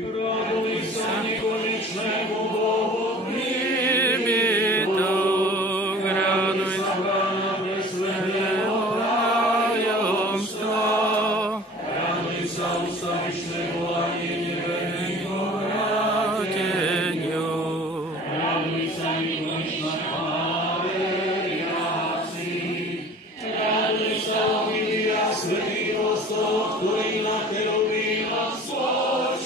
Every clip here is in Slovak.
Raduj sa nekonečnému Bohu, príbytok, raduj sa svetého tajomstva. raduj sa ustavičné volanie neverných Vráteniu. raduj sa nekonečná raduj sa obytia svätých kostolov, ktorý na cherubín a svoj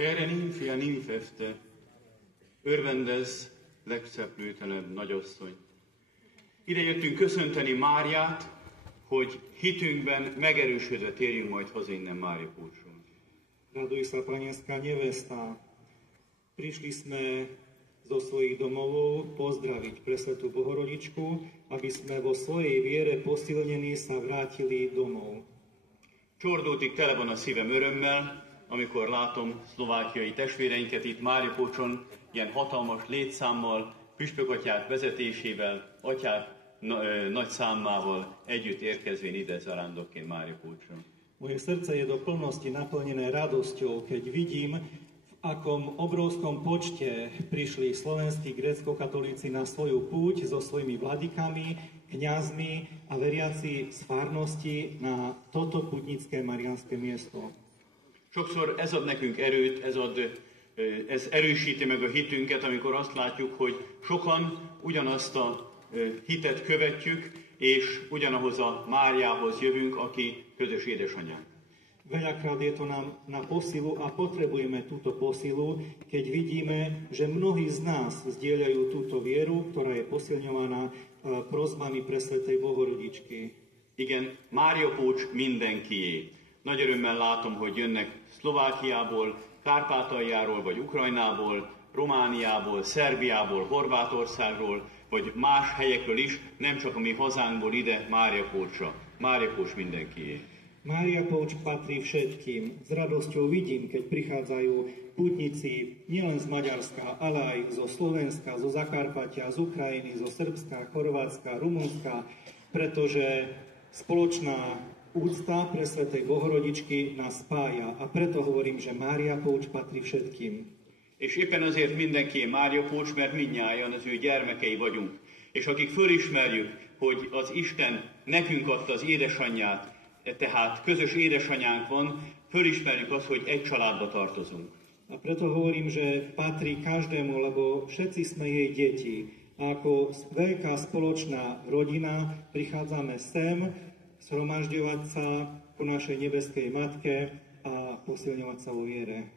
Kere nimfia nimfefte, örvendez, legszeplőtlenebb nagyasszony. Ide jöttünk köszönteni Máriát, hogy hitünkben megerősödve térjünk majd haza innen Mária Púcsról. Raduj sa, panenská nevesta. Prišli sme zo svojich domovov pozdraviť presvetú Bohorodičku, aby sme vo svojej viere posilnení sa vrátili domov. Csordótig tele van a szívem örömmel, amikor látom szlovákiai testvéreinket itt Mária Púcson, ilyen hatalmas létszámmal, püspökatyák vezetésével, atyák nagy számával együtt érkezvén ide zarándokként Mária Púcsra. Moje srdce je do plnosti naplnené radosťou, keď vidím, v akom obrovskom počte prišli slovenskí grécko-katolíci na svoju púť so svojimi vladykami, kňazmi a veriaci z farnosti na toto putnické mariánske miesto. Sokszor ez ad nekünk erőt, ez erősíti meg a hitünket, amikor azt látjuk, hogy sokan ugyanazt a hitet követjük, és ugyanahoz a Máriához jövünk, aki közös édesanyánk. Veľakrát je to nám na posilu a potrebujeme túto posilu, keď vidíme, že mnohí z nás zdieľajú túto vieru, ktorá je posilňovaná prosbami presvätej Bohorodičky. Igen, Mária Pócs mindenkié. Nagy örömmel látom, hogy jönnek Szlovákiából, Kárpátaljáról vagy Ukrajnából, Romániából, Szerbiából, Horvátországról, vagy más helyekről is, nem csak a mi hazánkból ide Mária Pócsra. Mária Pócs mindenkié. Mária Pócs patrí všetkým. S radosťou vidím, keď prichádzajú pútnici nielen z Maďarska, ale aj zo Slovenska, zo Zakarpatia, z Ukrajiny, zo Srbska, Chorvátska, Rumunska, pretože spoločná úcta pre svätej Bohorodičky nás spája. A preto hovorím, že Mária Pócs patrí všetkým. És éppen azért mindenki Mária Pócs, mert mindnyájan az ő gyermekei vagyunk. És akik fölismerjük, hogy az Isten nekünk adta az édesanyját, tehát közös édesanyánk van, fölismerjük azt, hogy egy családba tartozunk. A preto hovorím, že patrí každému, lebo všetci sme jej deti. A ako veľká spoločná rodina prichádzame sem zhromažďovať sa ku našej nebeskej matke a posilňovať sa vo viere.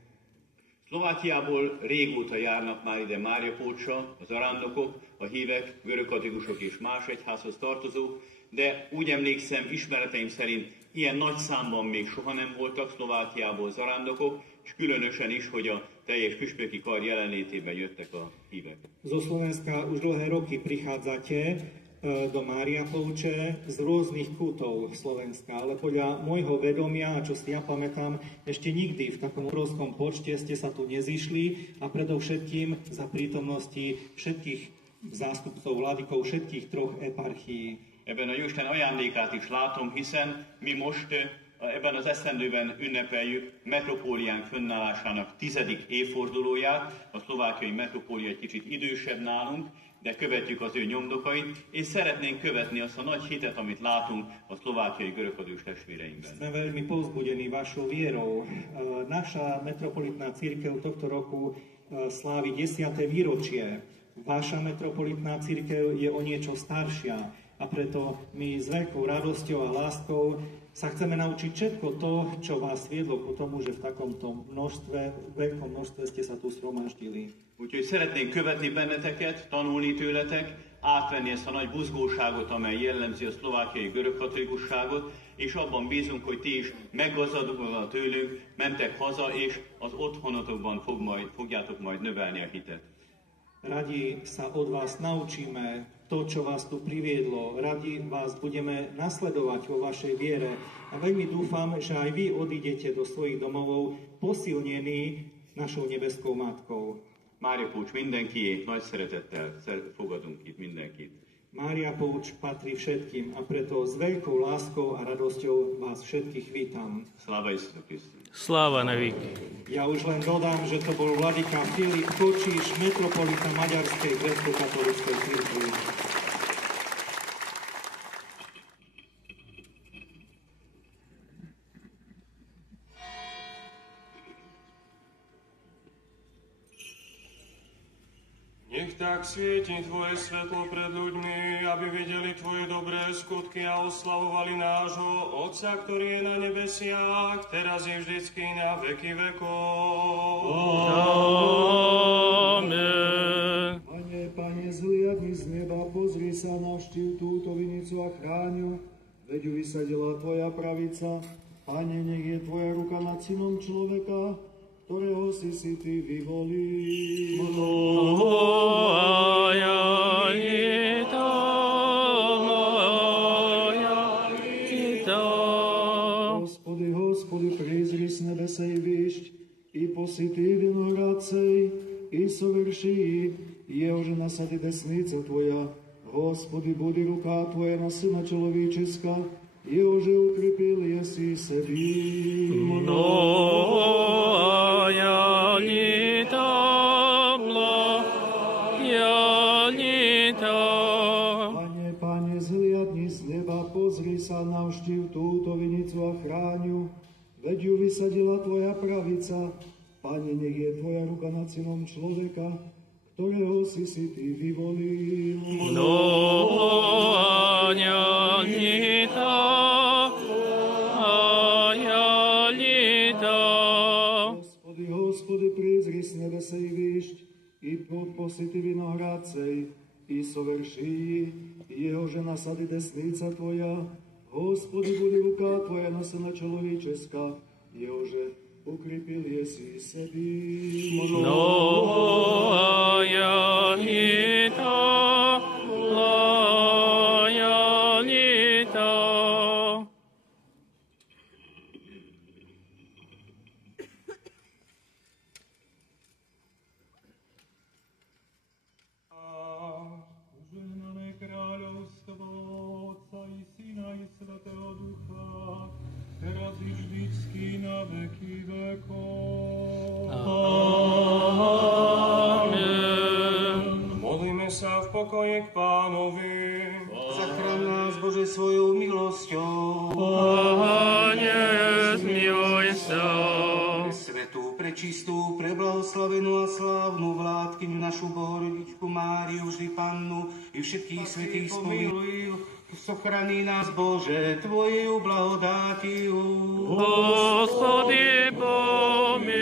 Szlovákiából régóta járnak már ide Mária Pócsra az arándokok, a hívek, görögkatolikusok és más egyházhoz tartozók, de úgy emlékszem, ismereteim szerint ilyen nagy számban még soha nem voltak Szlovákiából zarándokok, és különösen is, hogy a teljes püspöki kar jelenlétében jöttek a hívek. Zo Slovenska už dlhé roky prichádzate do Mária Póče z rôznych kútov Slovenska, ale podľa môjho vedomia, a čo si ja pamätám, ešte nikdy v takom obrovskom počte ste sa tu nezišli a predovšetkým za prítomnosti všetkých zástupcov vladykov všetkých troch eparchií. Ebben a Jóisten ajándékát is látom, hiszen mi most ebben az esztendőben ünnepeljük metropóliánk fönnállásának 10. évfordulóját. A szlovákiai metropólia egy kicsit idősebb nálunk, de követjük az ő nyomdokait, és szeretnénk követni azt a nagy hitet, amit látunk a szlovákiai görögkatolikus testvéreinkben. Sme veľmi povzbudení vašou vierou. Naša metropolitná cirkev tohto roku slávi 10. výročie. Vaša metropolitná cirkev je o niečo staršia a preto my s veľkou radosťou a láskou sa chceme naučiť všetko to, čo vás viedlo k tomu, že v takomto veľkom množstve ste sa tu shromaždili. Úgyhogy szeretnénk követni benneteket, tanulni tőletek, átvenni ezt a nagy buzgóságot, amely jellemzi a szlovákiai görögkatolikusságot, és abban bízunk, hogy ti is meggazdagulva tőlünk, mentek haza, és az otthonotokban fogjátok majd növelni a hitet. Radi sa od vás naučíme to, čo vás tu priviedlo. Radi vás budeme nasledovať vo vašej viere. A veľmi dúfam, že aj vy odídete do svojich domovov posilnení našou nebeskou matkou. Mária Pócs mindenkié, nagy szeretettel fogadunk itt mindenkit. Mária Pócs patrí všetkým a preto s veľkou láskou a radosťou vás všetkých vítam. Sláva Isusu Kristu. Sláva na veky. Ja už len dodám, že to bol vladyka Filip Kočíš, metropolita Maďarskej grécko-katolíckej cirkvi. Nech Tak svieti Tvoje svetlo pred ľuďmi, aby videli Tvoje dobré skutky a oslavovali nášho Otca, ktorý je na nebesiach, teraz i vždycky na veky vekov. Amen. Pane, zliadni z neba, pozri sa, navštív túto vinicu a chráňu, veď ju vysadila Tvoja pravica. Pane, nech je Tvoja ruka nad synom človeka, ktorého si Ty vyvolil. Hospody, prizri z nebesej výšť, i posity vinohradcej, i sovrši, jehože nasadi desnica Tvoja. Hospody, budi ruka Tvoja na syna človečeska, jehože ukrepil jesi sebi. Pane, zhliadni z neba, pozri sa, navštív túto vinicu a chráňu, veď ju vysadila Tvoja pravica. Pane, nech je Tvoja ruka nad synom človeka, ktorého si Ty vyvolil. Hospody, prizri z nebesej výšť, i posity vinohradcej, i sovrši, jehože nasadi desnica Tvoja. Hospody, budi ruka Tvoja na syna človečeska, jehože ukrepil jesi sebi. Požehnané kráľovstvo Otca i Syna i Svätého Ducha, teraz i vždycky na veky vekov. Amen. Modlíme sa v pokoji k Pánovi. Zachráň nás, Bože, svojou milosťou. Pane, zmiluj sa. Svetú, prečistú, preblahoslavenú a slávnu vládkyňu našu Bohorodičku Máriu, vždy Pannu i všetkých svätých spomiluj. Sochraní nás, Bože, Tvojou blahodátiu. Hospody, pomiluj.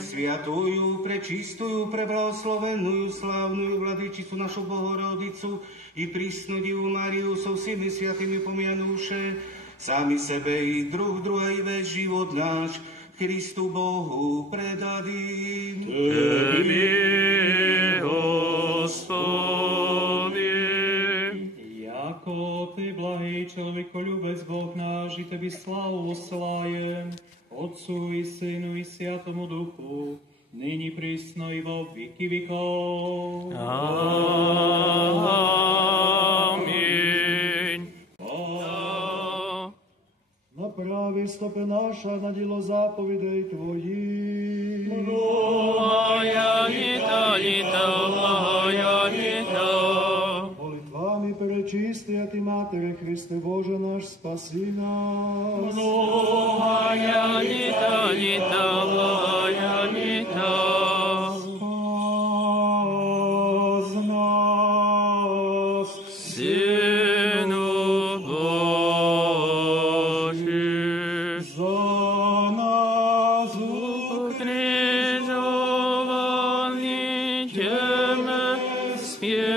Sviatujú, prečistую, preblahoslavenú, slávnu Vladyčicu našu Bohorodicu i prísnu Divu Máriu so všemi sviatými pomianúše, sami sebe i druhej vec život náš Kristu Bohu predadím. Tebe, Hospody. Jako Ty, blahý človekoľúbec Boh náš, i Tebi slávu oslájem, Otcu i Synu i Svätému Duchu, nyní prísno i vo veky vekov. Amen. Na práve stope naša, na dielo zápovidej Tvojich. Molitvami prečistý a Ty, Mátere Kriste Bože náš, spasi nás. Spás nás. Synu Boží, Za nás ukrižovaný Tebe spievame.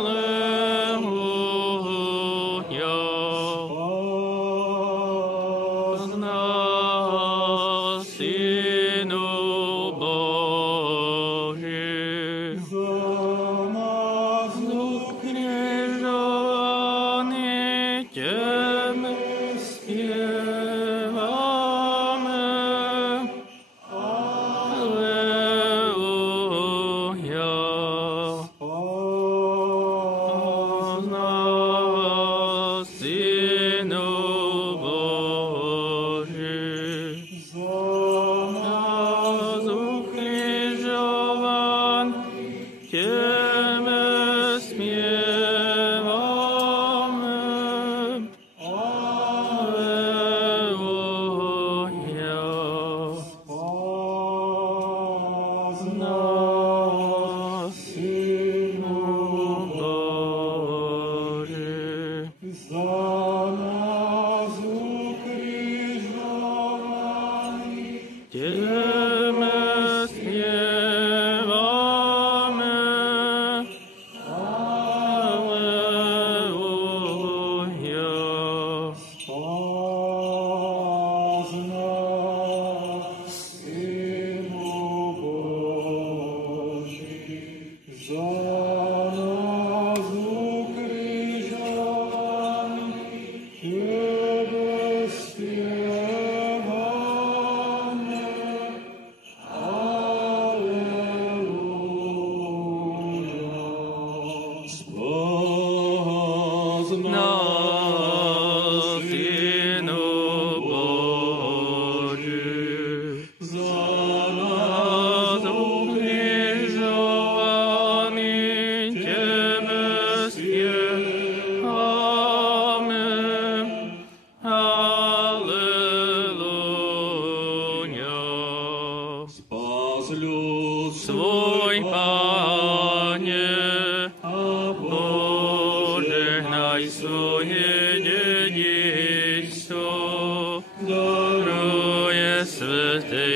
Alleluja. Z nás, Synu Boží, ukrižovaný Tebe spievame. Alleluja. Z nás, Synu Boží, nás ukrižovan, Tebe spievame. Alleluja.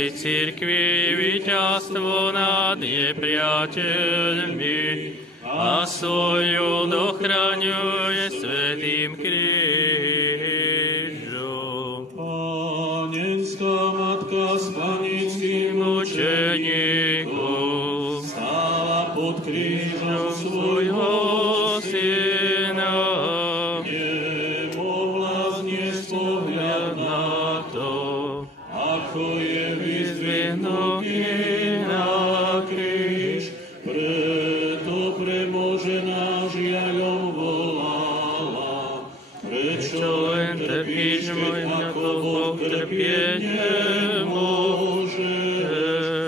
svojej cirkvi víťazstvo nad nepriateľmi a svoj ľud ochraňuje svätým krížom. Panenská matka s panickým Mučeníkom stála pod krížom svojho syna, nemohla zniesť pohľad na to, ako je vyzdvihnutý na kríž, preto premožená žiaľom volala. Prečo len trpíš, môj ako Boh trpieť nemôže?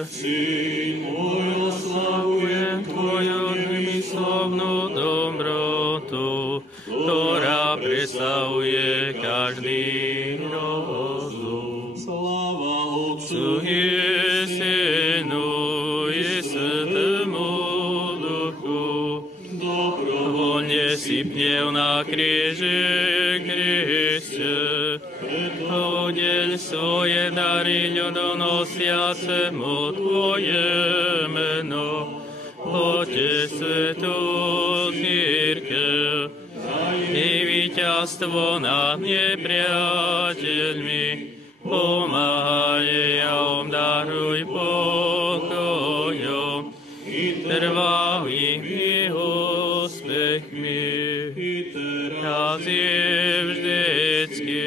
Syn môj, oslavujem tvoju nemyslovnú dobrotu, ktorá presahuje každý rozum. Sláva Otcu i Synu i Svätému Duchu, dobrovoľne sypne na kríži Kriste. Udeľ svoje dary ľudonosiacemu Tvoje meno, Otec svätú cirkev, i víťazstvo nad nepriateľmi, pomáhaj a daruj pokojom i trvalými úspechmi. Teraz i vždycky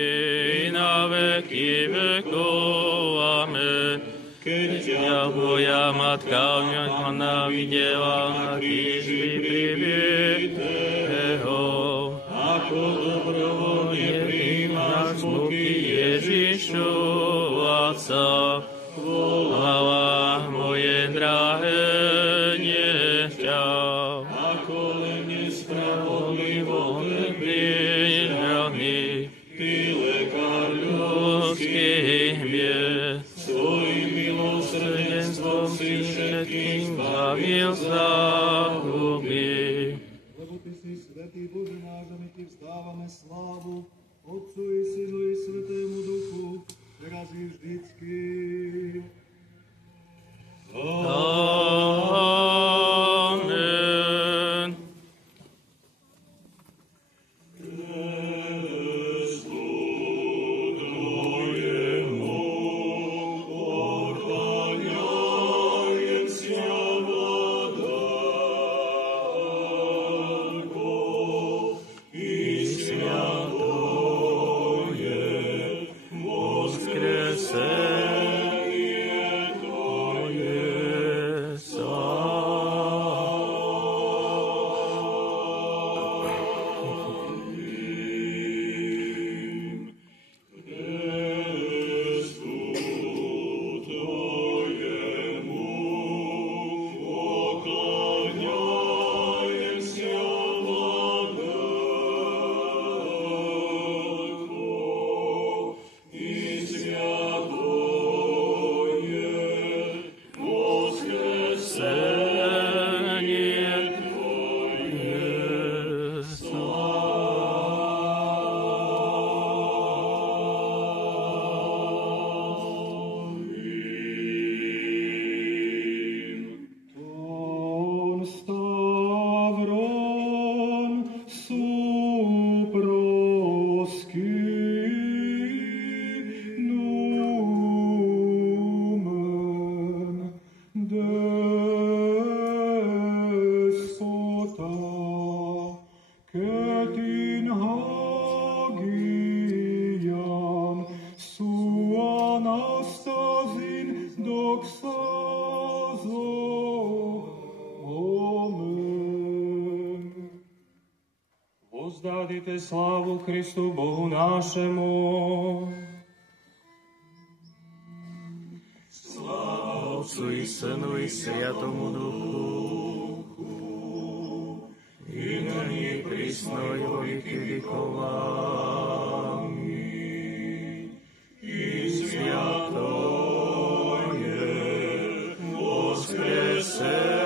i na veky vekov. Amen. Keď ťa Boja Matka ona videla na kríži pribitého, ako dobrovoľne prijímaš muky Ježišu Otca. Chvála moje drahé dieťa, ako len nespravodlivo trpíš raný, ty lekár ľudských bied. Svojim milosrdenstvom si všetkým zbavil záhuby. Lebo Ty si svätý Bože náš a my Ti vzdávame slávu, Otcu i Synu i Svätému Duchu, teraz i vždycky. Amen. Vzdádite slávu Kristu Bohu nášemu. Sláva Otcu i Synu i Svätému Duchu, i nyní prisno i vo veky vekov. Amen. I sviato je voskresenie.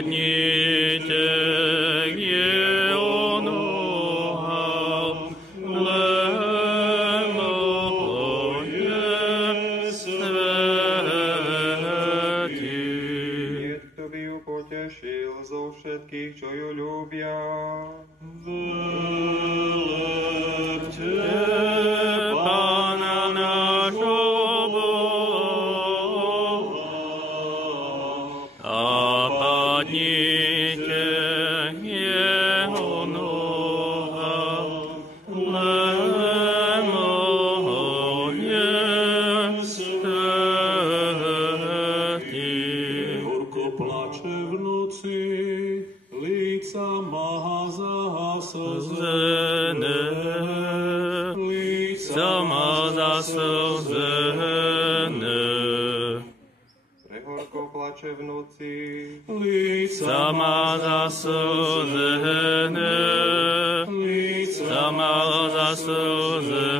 padnite k jeho nohám, lebo je svätý. Niekto by ju potešil zo všetkých, čo ju ľúbia. Velepte Pána nášho Boha a padnite k jeho nohám, lebo je svätý. Horko plače v noci, líca má zaslzené. Sama zaslzené. Prehorko plače v noci, Sama zaslzené. Sama zaslzené.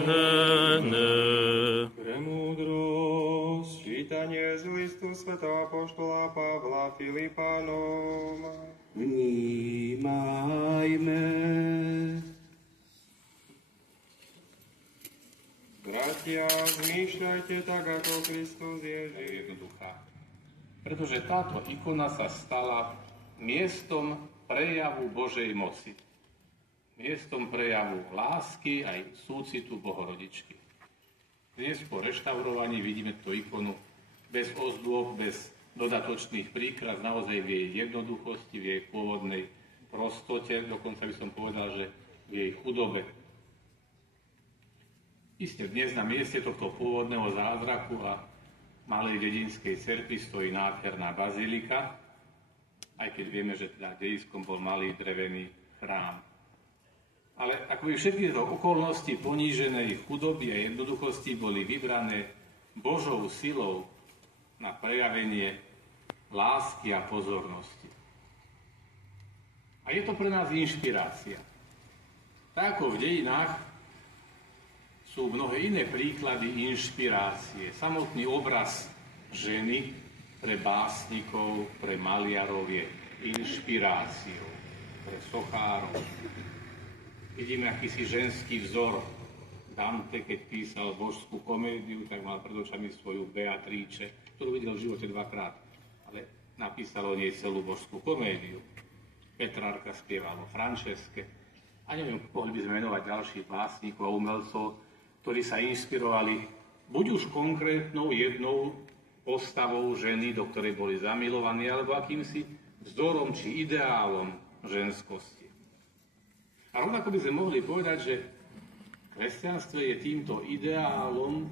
premúdrosť. Čítanie z listu svätého apoštola Pavla Filipánom. Vnímajme. Bratia, zmýšľajte tak, ako Kristus Ježiš. Jednoduchá. Pretože táto ikona sa stala miestom prejavu Božej moci. Miestom prejavu lásky aj súcitu Bohorodičky. Dnes po reštaurovaní vidíme tú ikonu bez ozdôb, bez dodatočných príkras, naozaj v jej jednoduchosti, v jej pôvodnej prostote, dokonca by som povedal, že v jej chudobe. Isté, dnes na mieste tohto pôvodného zázraku a malej dedinskej cerkvi stojí nádherná bazilika, aj keď vieme, že teda dediskom bol malý drevený chrám. Ale akoby všetky tieto okolnosti poníženej chudoby a jednoduchosti boli vybrané Božou silou na prejavenie lásky a pozornosti. A je to pre nás inšpirácia. Tak ako v dejinách sú mnohé iné príklady inšpirácie. Samotný obraz ženy pre básnikov, pre maliarov je inšpiráciou, pre sochárov. Vidíme akýsi ženský vzor. Dante, keď písal božskú komédiu, tak mal pred očami svoju Beatrice, ktorú videl v živote dvakrát, ale napísal o nej celú božskú komédiu. Petrárka spieval o Franceske. A neviem, mohli by sme menovať ďalších básnikov a umelcov, ktorí sa inšpirovali buď už konkrétnou jednou postavou ženy, do ktorej boli zamilovaní, alebo akýmsi vzorom či ideálom ženskosti. A rovnako by sme mohli povedať, že kresťanstvo je týmto ideálom,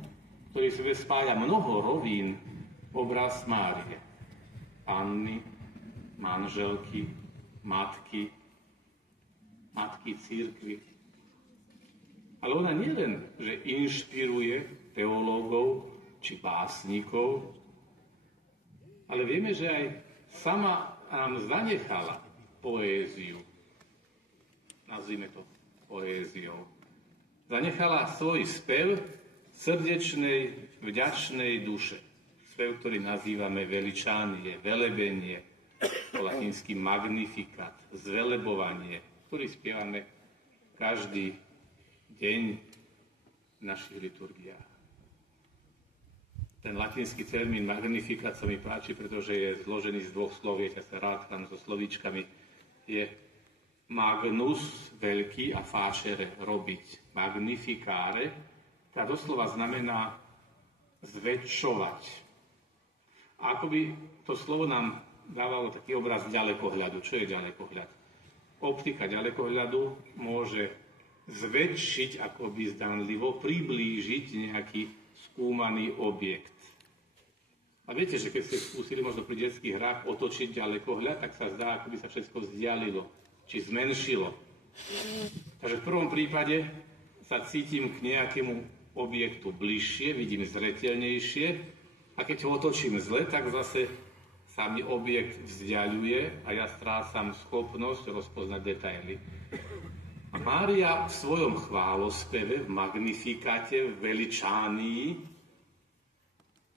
ktorý v sebe spája mnoho rovín, obraz Márie. Panny, manželky, matky cirkvi. Ale ona nielen, že inšpiruje teológov či básnikov, ale vieme, že aj sama nám zanechala poéziu. Nazvime to poéziou. Zanechala svoj spev srdečnej, vďačnej duše. Spev, ktorý nazývame veličánie, velebenie, po latinsky magnificat, zvelebovanie, ktorý spievame každý deň v našich liturgiách. Ten latinský termín magnificat sa mi páči, pretože je zložený z dvoch sloviek, ja sa rád tam so slovíčkami, je magnus, veľký, a facere, robiť. Magnificare, tá doslova znamená zväčšovať. A akoby to slovo nám dávalo taký obraz ďalekohľadu. Čo je ďalekohľad? Optika ďalekohľadu môže zväčšiť, akoby zdanlivo, priblížiť nejaký skúmaný objekt. A viete, že keď ste skúsili možno pri detských hrách otočiť ďalekohľad, tak sa zdá, akoby sa všetko vzdialilo, či zmenšilo. Takže v prvom prípade sa cítim k nejakému objektu bližšie, vidím zreteľnejšie, a keď ho otočím zle, tak zase sa mi objekt vzdialuje a ja strácam schopnosť rozpoznať detaily. A Mária v svojom chválospeve, v magnifikáte, v veličánii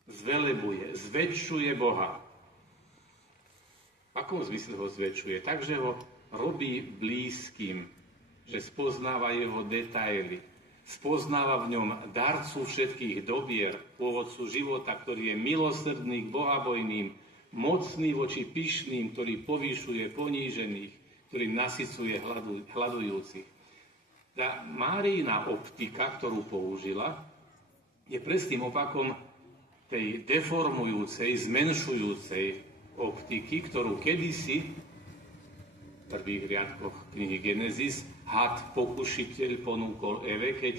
zvelebuje, zväčšuje Boha. V akom zmysle ho zväčšuje? Takže ho robí blízkym, že spoznáva jeho detaily, spoznáva v ňom darcu všetkých dobier, pôvodcu života, ktorý je milosrdný k bohabojným, mocný voči pyšným, ktorý povýšuje ponížených, ktorý nasycuje hladujúcich. Tá Máriina optika, ktorú použila, je presným opakom tej deformujúcej, zmenšujúcej optiky, ktorú kedysi v prvých riadkoch knihy Genesis had pokušiteľ ponúkol Eve, keď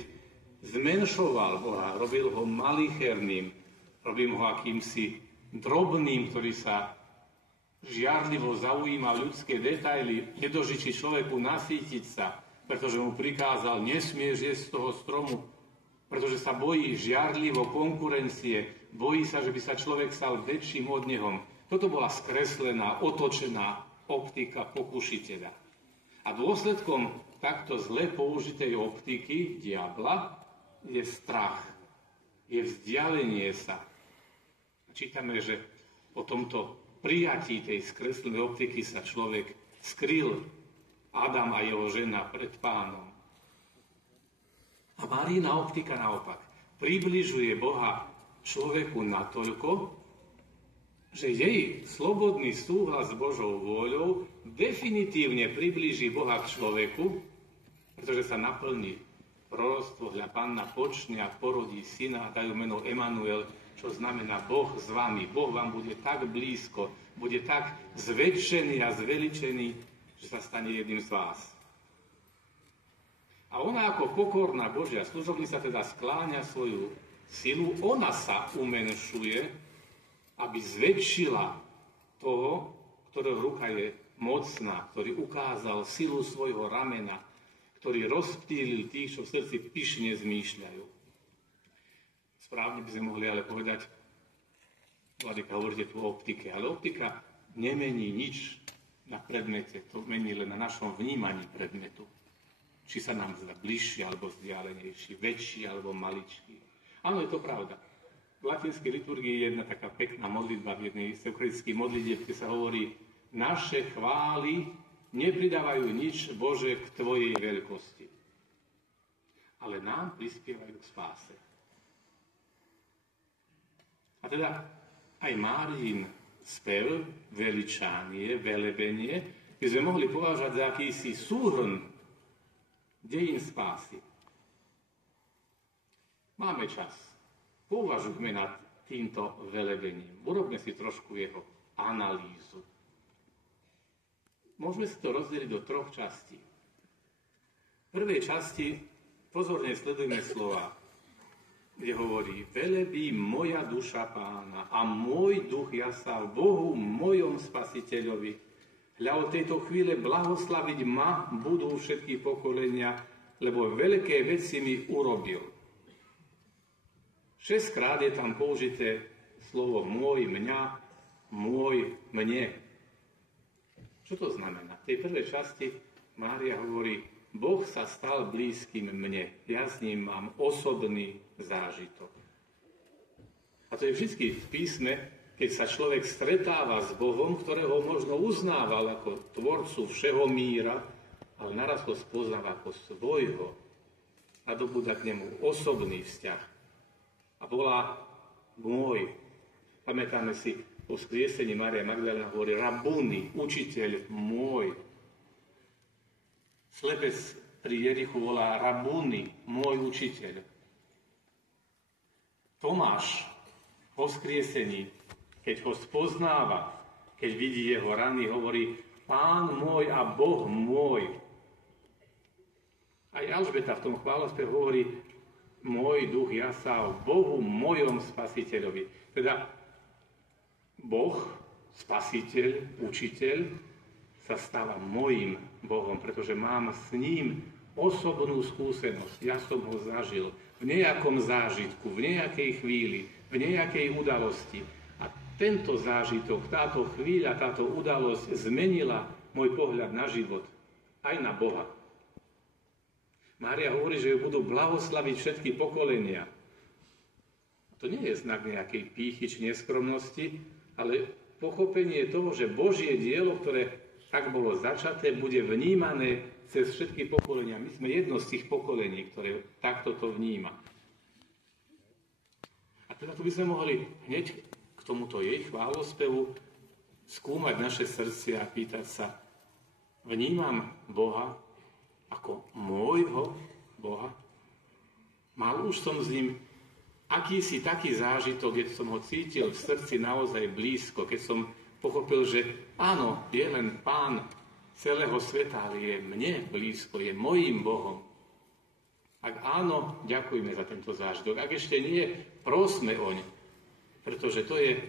zmenšoval Boha, robil ho malicherným, robil ho akýmsi drobným, ktorý sa žiarlivo zaujíma ľudské detaily, nedožičí človeku nasýtiť sa, pretože mu prikázal, nesmieš jesť z toho stromu, pretože sa bojí žiarlivo konkurencie, bojí sa, že by sa človek stal väčším od neho. Toto bola skreslená, otočená optika pokušiteľa. A dôsledkom takto zle použitej optiky diabla je strach, je vzdialenie sa. Čítame, že po tomto prijatí tej skreslenej optiky sa človek skryl, Adam a jeho žena, pred Pánom. A Máriina optika naopak približuje Boha človeku natoľko, že jej slobodný súhlas s Božou vôľou definitívne priblíži Boha k človeku, pretože sa naplní proroctvo, hľa Panna počne a porodí syna a dajú meno Emanuel, čo znamená Boh s vami. Boh vám bude tak blízko, bude tak zväčšený a zveličený, že sa stane jedným z vás. A ona ako pokorná Božia služobnica teda skláňa svoju silu, ona sa umenšuje, aby zväčšila toho, ktorého ruka je mocná, ktorý ukázal silu svojho ramena, ktorý rozptýlil tých, čo v srdci pyšne zmýšľajú. Správne by sme mohli ale povedať, Vladyka, hovoríte tu o optike, ale optika nemení nič na predmete, to mení len na našom vnímaní predmetu. Či sa nám zdá bližší alebo vzdialenejší, väčší alebo maličký. Áno, je to pravda. V latinskej liturgii je jedna taká pekná modlitba v jednej z eucharistických modlitieb, kde sa hovorí: naše chvály nepridávajú nič, Bože, k Tvojej veľkosti, ale nám prispievajú k spáse. A teda aj Máriin spev, veličanie, velebenie, by sme mohli považať za akýsi súhrn dejín spásy. Máme čas. Pouvažujme nad týmto velebením. Urobme si trošku jeho analýzu. Môžeme si to rozdeliť do 3 častí. V prvej časti pozorne sledujme slova, kde hovorí: velebí moja duša Pána a môj duch jasá v Bohu mojom Spasiteľovi. Hľa od tejto chvíle blahoslaviť ma budú všetky pokolenia, lebo veľké veci mi urobil. 6-krát je tam použité slovo môj, mňa, môj, mne. Čo to znamená? V tej prvej časti Mária hovorí: Boh sa stal blízkym mne. Ja s ním mám osobný zážitok. A to je vždy v písme, keď sa človek stretáva s Bohom, ktorého možno uznával ako tvorcu všeho míra, ale naraz ho spoznáva ako svojho a dobúda k nemu osobný vzťah. A volá môj. Pamätáme si, po skriesení Mária Magdalena hovorí rabúny, učiteľ môj. Slepec pri Jerichu volá rabúny, môj učiteľ. Tomáš po skriesení, keď ho spoznáva, keď vidí jeho rany, hovorí: Pán môj a Boh môj. Aj Alžbeta v tom chválospevu hovorí: môj duch jasá v Bohu mojom Spasiteľovi. Teda Boh, Spasiteľ, Učiteľ, sa stáva mojím Bohom, pretože mám s ním osobnú skúsenosť. Ja som ho zažil v nejakom zážitku, v nejakej chvíli, v nejakej udalosti. A tento zážitok, táto chvíľa, táto udalosť zmenila môj pohľad na život, aj na Boha. Mária hovorí, že ju budú blahoslaviť všetky pokolenia. To nie je znak nejakej pýchy či neskromnosti, ale pochopenie toho, že Božie dielo, ktoré tak bolo začaté, bude vnímané cez všetky pokolenia. My sme jedno z tých pokolení, ktoré takto to vníma. A teda tu by sme mohli hneď k tomuto jej chválospevu skúmať naše srdcia a pýtať sa, vnímam Boha ako môjho Boha? Mal už som s ním akýsi taký zážitok, keď som ho cítil v srdci naozaj blízko, keď som pochopil, že áno, je len Pán celého sveta, ale je mne blízko, je mojím Bohom. Ak áno, ďakujme za tento zážitok. Ak ešte nie, prosme oň, pretože to je,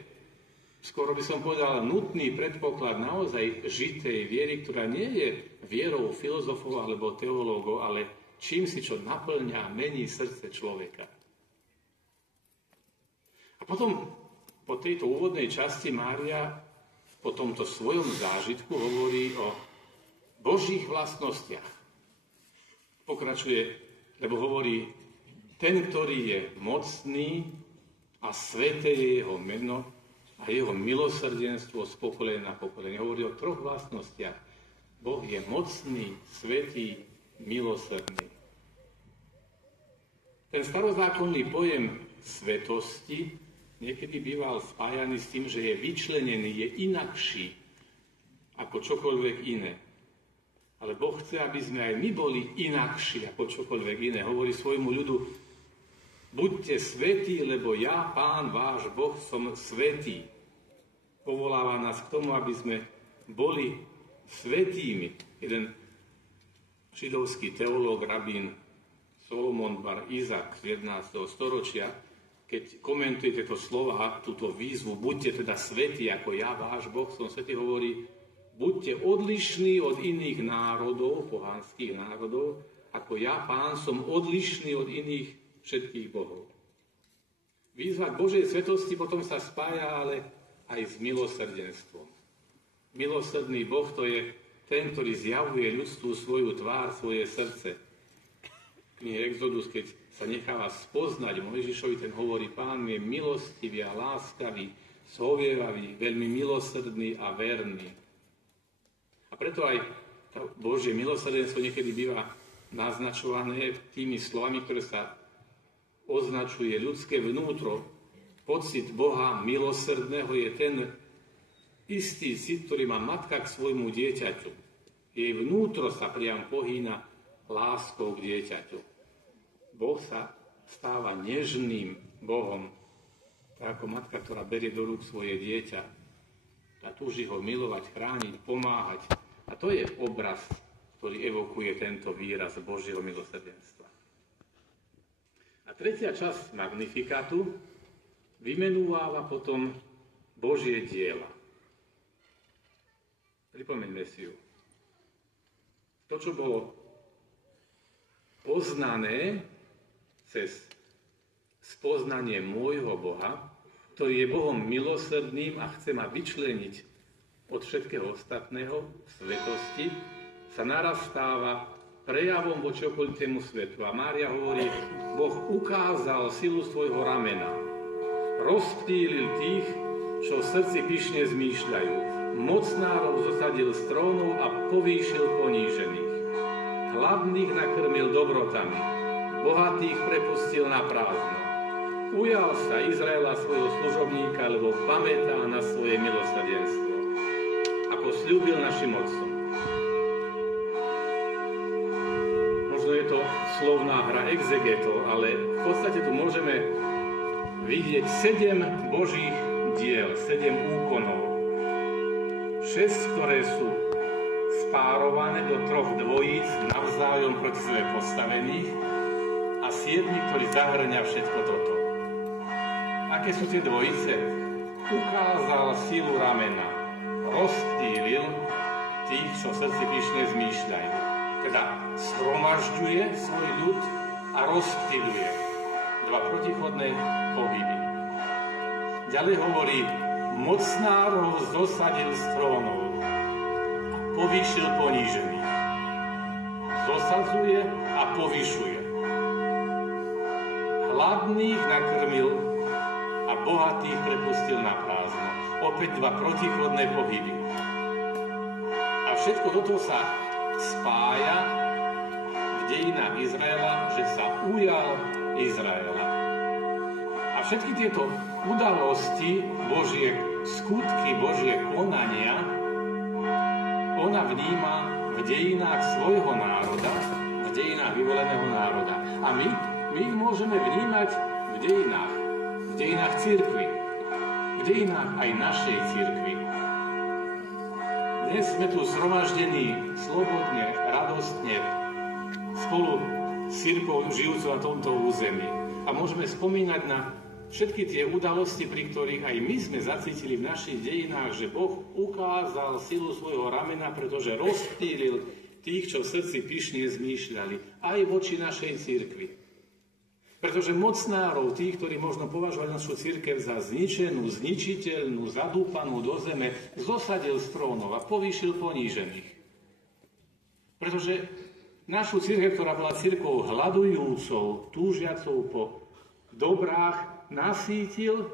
skoro by som povedal, nutný predpoklad naozaj žitej viery, ktorá nie je vierou filozofov alebo teológov, ale čím si čo naplňa a mení srdce človeka. A potom, po tejto úvodnej časti Mária po tomto svojom zážitku hovorí o Božích vlastnostiach. Pokračuje, lebo hovorí, ten, ktorý je mocný a sväté je jeho meno a jeho milosrdenstvo z pokolenia na pokolenie. Hovorí o troch vlastnostiach. Boh je mocný, svätý, milosrdný. Ten starozákonný pojem svetosti niekedy býval spájaný s tým, že je vyčlenený, je inakší ako čokoľvek iné. Ale Boh chce, aby sme aj my boli inakší ako čokoľvek iné. Hovorí svojmu ľudu, buďte svätí, lebo ja, Pán, váš Boh, som svätý. Povoláva nás k tomu, aby sme boli svätými. Jeden židovský teológ, rabín Solomon bar Izak z 11. storočia, keď komentuje tieto slova, túto výzvu, buďte teda svätí, ako ja, váš Boh, som svätý, hovorí, buďte odlišní od iných národov, pohanských národov, ako ja, Pán, som odlišný od iných všetkých bohov. Výzva k Božej svetosti potom sa spája ale aj s milosrdenstvom. Milosrdný Boh to je ten, ktorý zjavuje ľudstvu svoju tvár, svoje srdce. Kniha Exodus, keď sa necháva spoznať Mojžišovi, ten hovorí, Pán je milostivý a láskavý, zhovievavý, veľmi milosrdný a verný. A preto aj Božie milosrdenstvo niekedy býva naznačované tými slovami, ktoré sa označuje ľudské vnútro. Pocit Boha milosrdného je ten istý cit, ktorý má matka k svojmu dieťaťu. Jej vnútro sa priam pohýna láskou k dieťaťu. Boh sa stáva nežným Bohom, tak ako matka, ktorá berie do rúk svoje dieťa a túži ho milovať, chrániť, pomáhať. A to je obraz, ktorý evokuje tento výraz Božieho milosrdenstva. A tretia časť Magnifikátu vymenúváva potom Božie diela. Pripomeňme si ju. To, čo bolo poznané cez spoznanie môjho Boha, ktorý je Bohom milosrdným a chce ma vyčleniť od všetkého ostatného svetosti, sa naraz stáva prejavom voči okolitému svetu. A Mária hovorí, Boh ukázal silu svojho ramena. Rozptýlil tých, čo v srdci pyšne zmýšľajú. Mocnárov zosadil z trónov a povýšil ponížených. Hladných nakrmil dobrotami. Bohatých prepustil na prázdno. Ujal sa Izraela svojho služobníka, lebo pamätá na svoje milosrdenstvo, ako sľúbil našim otcom. Možno je to slovná hra exegeto, ale v podstate tu môžeme vidieť 7 Božích diel, 7 úkonov. 6, ktoré sú spárované do 3 dvojíc, navzájom proti sebe postavených, a 7, ktorý zahrňa všetko toto. Aké sú tie dvojice? Ukázal silu ramena, rozptýlil tých, čo v srdci pyšne zmýšľajú. Teda shromažďuje svoj ľud a rozptýluje. 2 protichodné pohyby. Ďalej hovorí, mocnárov zosadil z trónov a povýšil ponížených. Zosadzuje a povyšuje. Hladných nakrmil a bohatých prepustil na prázdno. opäť dva protichodné pohyby. A všetko toto sa spája v dejinách Izraela, že sa ujal Izraela. A všetky tieto udalosti, Božie skutky, Božie konania, ona vníma v dejinách svojho národa, v dejinách vyvoleného národa. A my ich môžeme vnímať v dejinách cirkvi, v dejinách aj našej cirkvi. Dnes sme tu zhromaždení slobodne, radostne, spolu s cirkvou žijúcu na tomto území. A môžeme spomínať na všetky tie udalosti, pri ktorých aj my sme zacítili v našich dejinách, že Boh ukázal silu svojho ramena, pretože rozptýlil tých, čo v srdci pyšne zmýšľali, aj voči našej cirkvi. Pretože mocnárov, tých, ktorí možno považovali našu cirkev za zničenú, zničiteľnú, zadúpanú do zeme, zosadil z trónov a povýšil ponížených. Pretože našu cirkev, ktorá bola cirkvou hľadujúcou, túžiacou po dobrách, nasýtil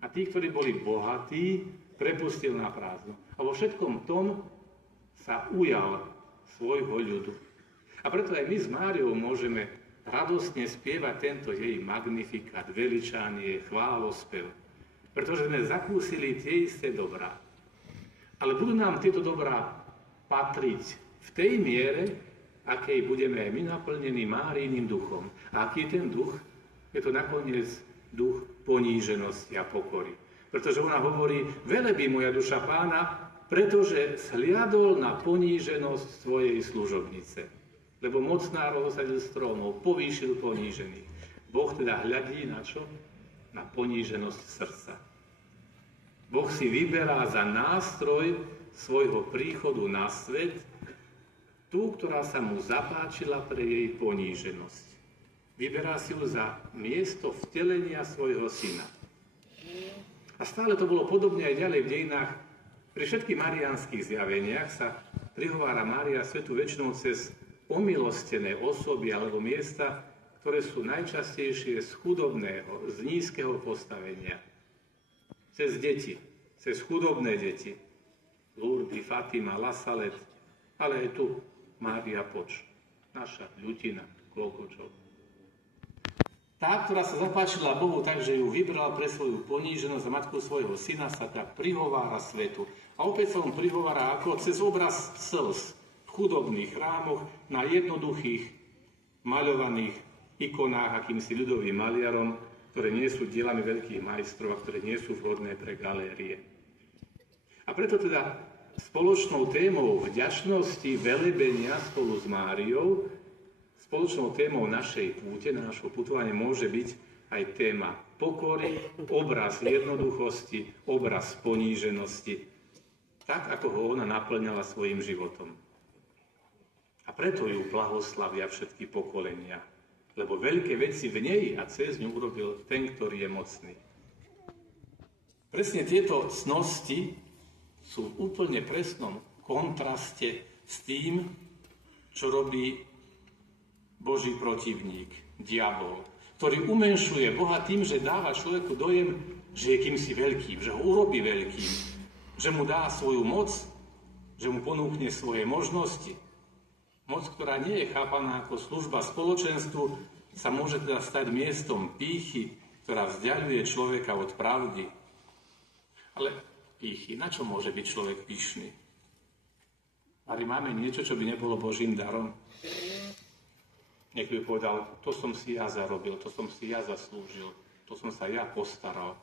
a tí, ktorí boli bohatí, prepustil na prázdno. A vo všetkom tom sa ujal svojho ľudu. A preto aj my s Máriou môžeme radostne spievať tento jej magnifikát, veličanie, chválospev. Pretože sme zakúsili tie isté dobrá. Ale budú nám tieto dobrá patriť v tej miere, akej budeme aj my naplnení Márijným duchom. A aký je ten duch? Je to nakoniec duch poníženosti a pokory. Pretože ona hovorí, velebí moja duša Pána, pretože sliadol na poníženosť svojej služobnice. Lebo mocnárov zosadil z trónov, povýšil ponížených. Boh teda hľadí na čo? Na poníženosť srdca. Boh si vyberá za nástroj svojho príchodu na svet tú, ktorá sa mu zapáčila pre jej poníženosť. Vyberá si ju za miesto vtelenia svojho syna. A stále to bolo podobne aj ďalej v dejinách. Pri všetkých mariánskych zjaveniach sa prihovára Mária svetu väčšinou cez omilostené osoby alebo miesta, ktoré sú najčastejšie z chudobného, z nízkeho postavenia. Cez deti, cez chudobné deti. Lourdes, Fatima, La Salette, ale aj tu Mária Poč, naša ľutina, Klokočov. Tá, ktorá sa zapáčila Bohu, takže ju vybral pre svoju poníženosť a matku svojho syna, sa tak prihovára svetu. A opäť sa on prihovára ako cez obraz slz v chudobných chrámoch na jednoduchých maľovaných ikonách akýmsi ľudovým maliarom, ktoré nie sú dielami veľkých majstrov a ktoré nie sú vhodné pre galérie. A preto teda spoločnou témou vďačnosti, velebenia spolu s Máriou, spoločnou témou našej púte, našho putovania môže byť aj téma pokory, obraz jednoduchosti, obraz poníženosti, tak ako ho ona naplňala svojim životom. A preto ju blahoslavia všetky pokolenia, lebo veľké veci v nej a cez ňu urobil ten, ktorý je mocný. Presne tieto cnosti sú v úplne presnom kontraste s tým, čo robí Boží protivník, diabol, ktorý umenšuje Boha tým, že dáva človeku dojem, že je kýmsi veľkým, že ho urobí veľkým, že mu dá svoju moc, že mu ponúkne svoje možnosti. Moc, ktorá nie je chápaná ako služba spoločenstvu, sa môže teda stať miestom pýchy, ktorá vzdiaľuje človeka od pravdy. Ale pýchy, na čo môže byť človek pyšný? Ale máme niečo, čo by nebolo Božím darom? Niekto by povedal, to som si ja zarobil, to som si ja zaslúžil, to som sa ja postaral.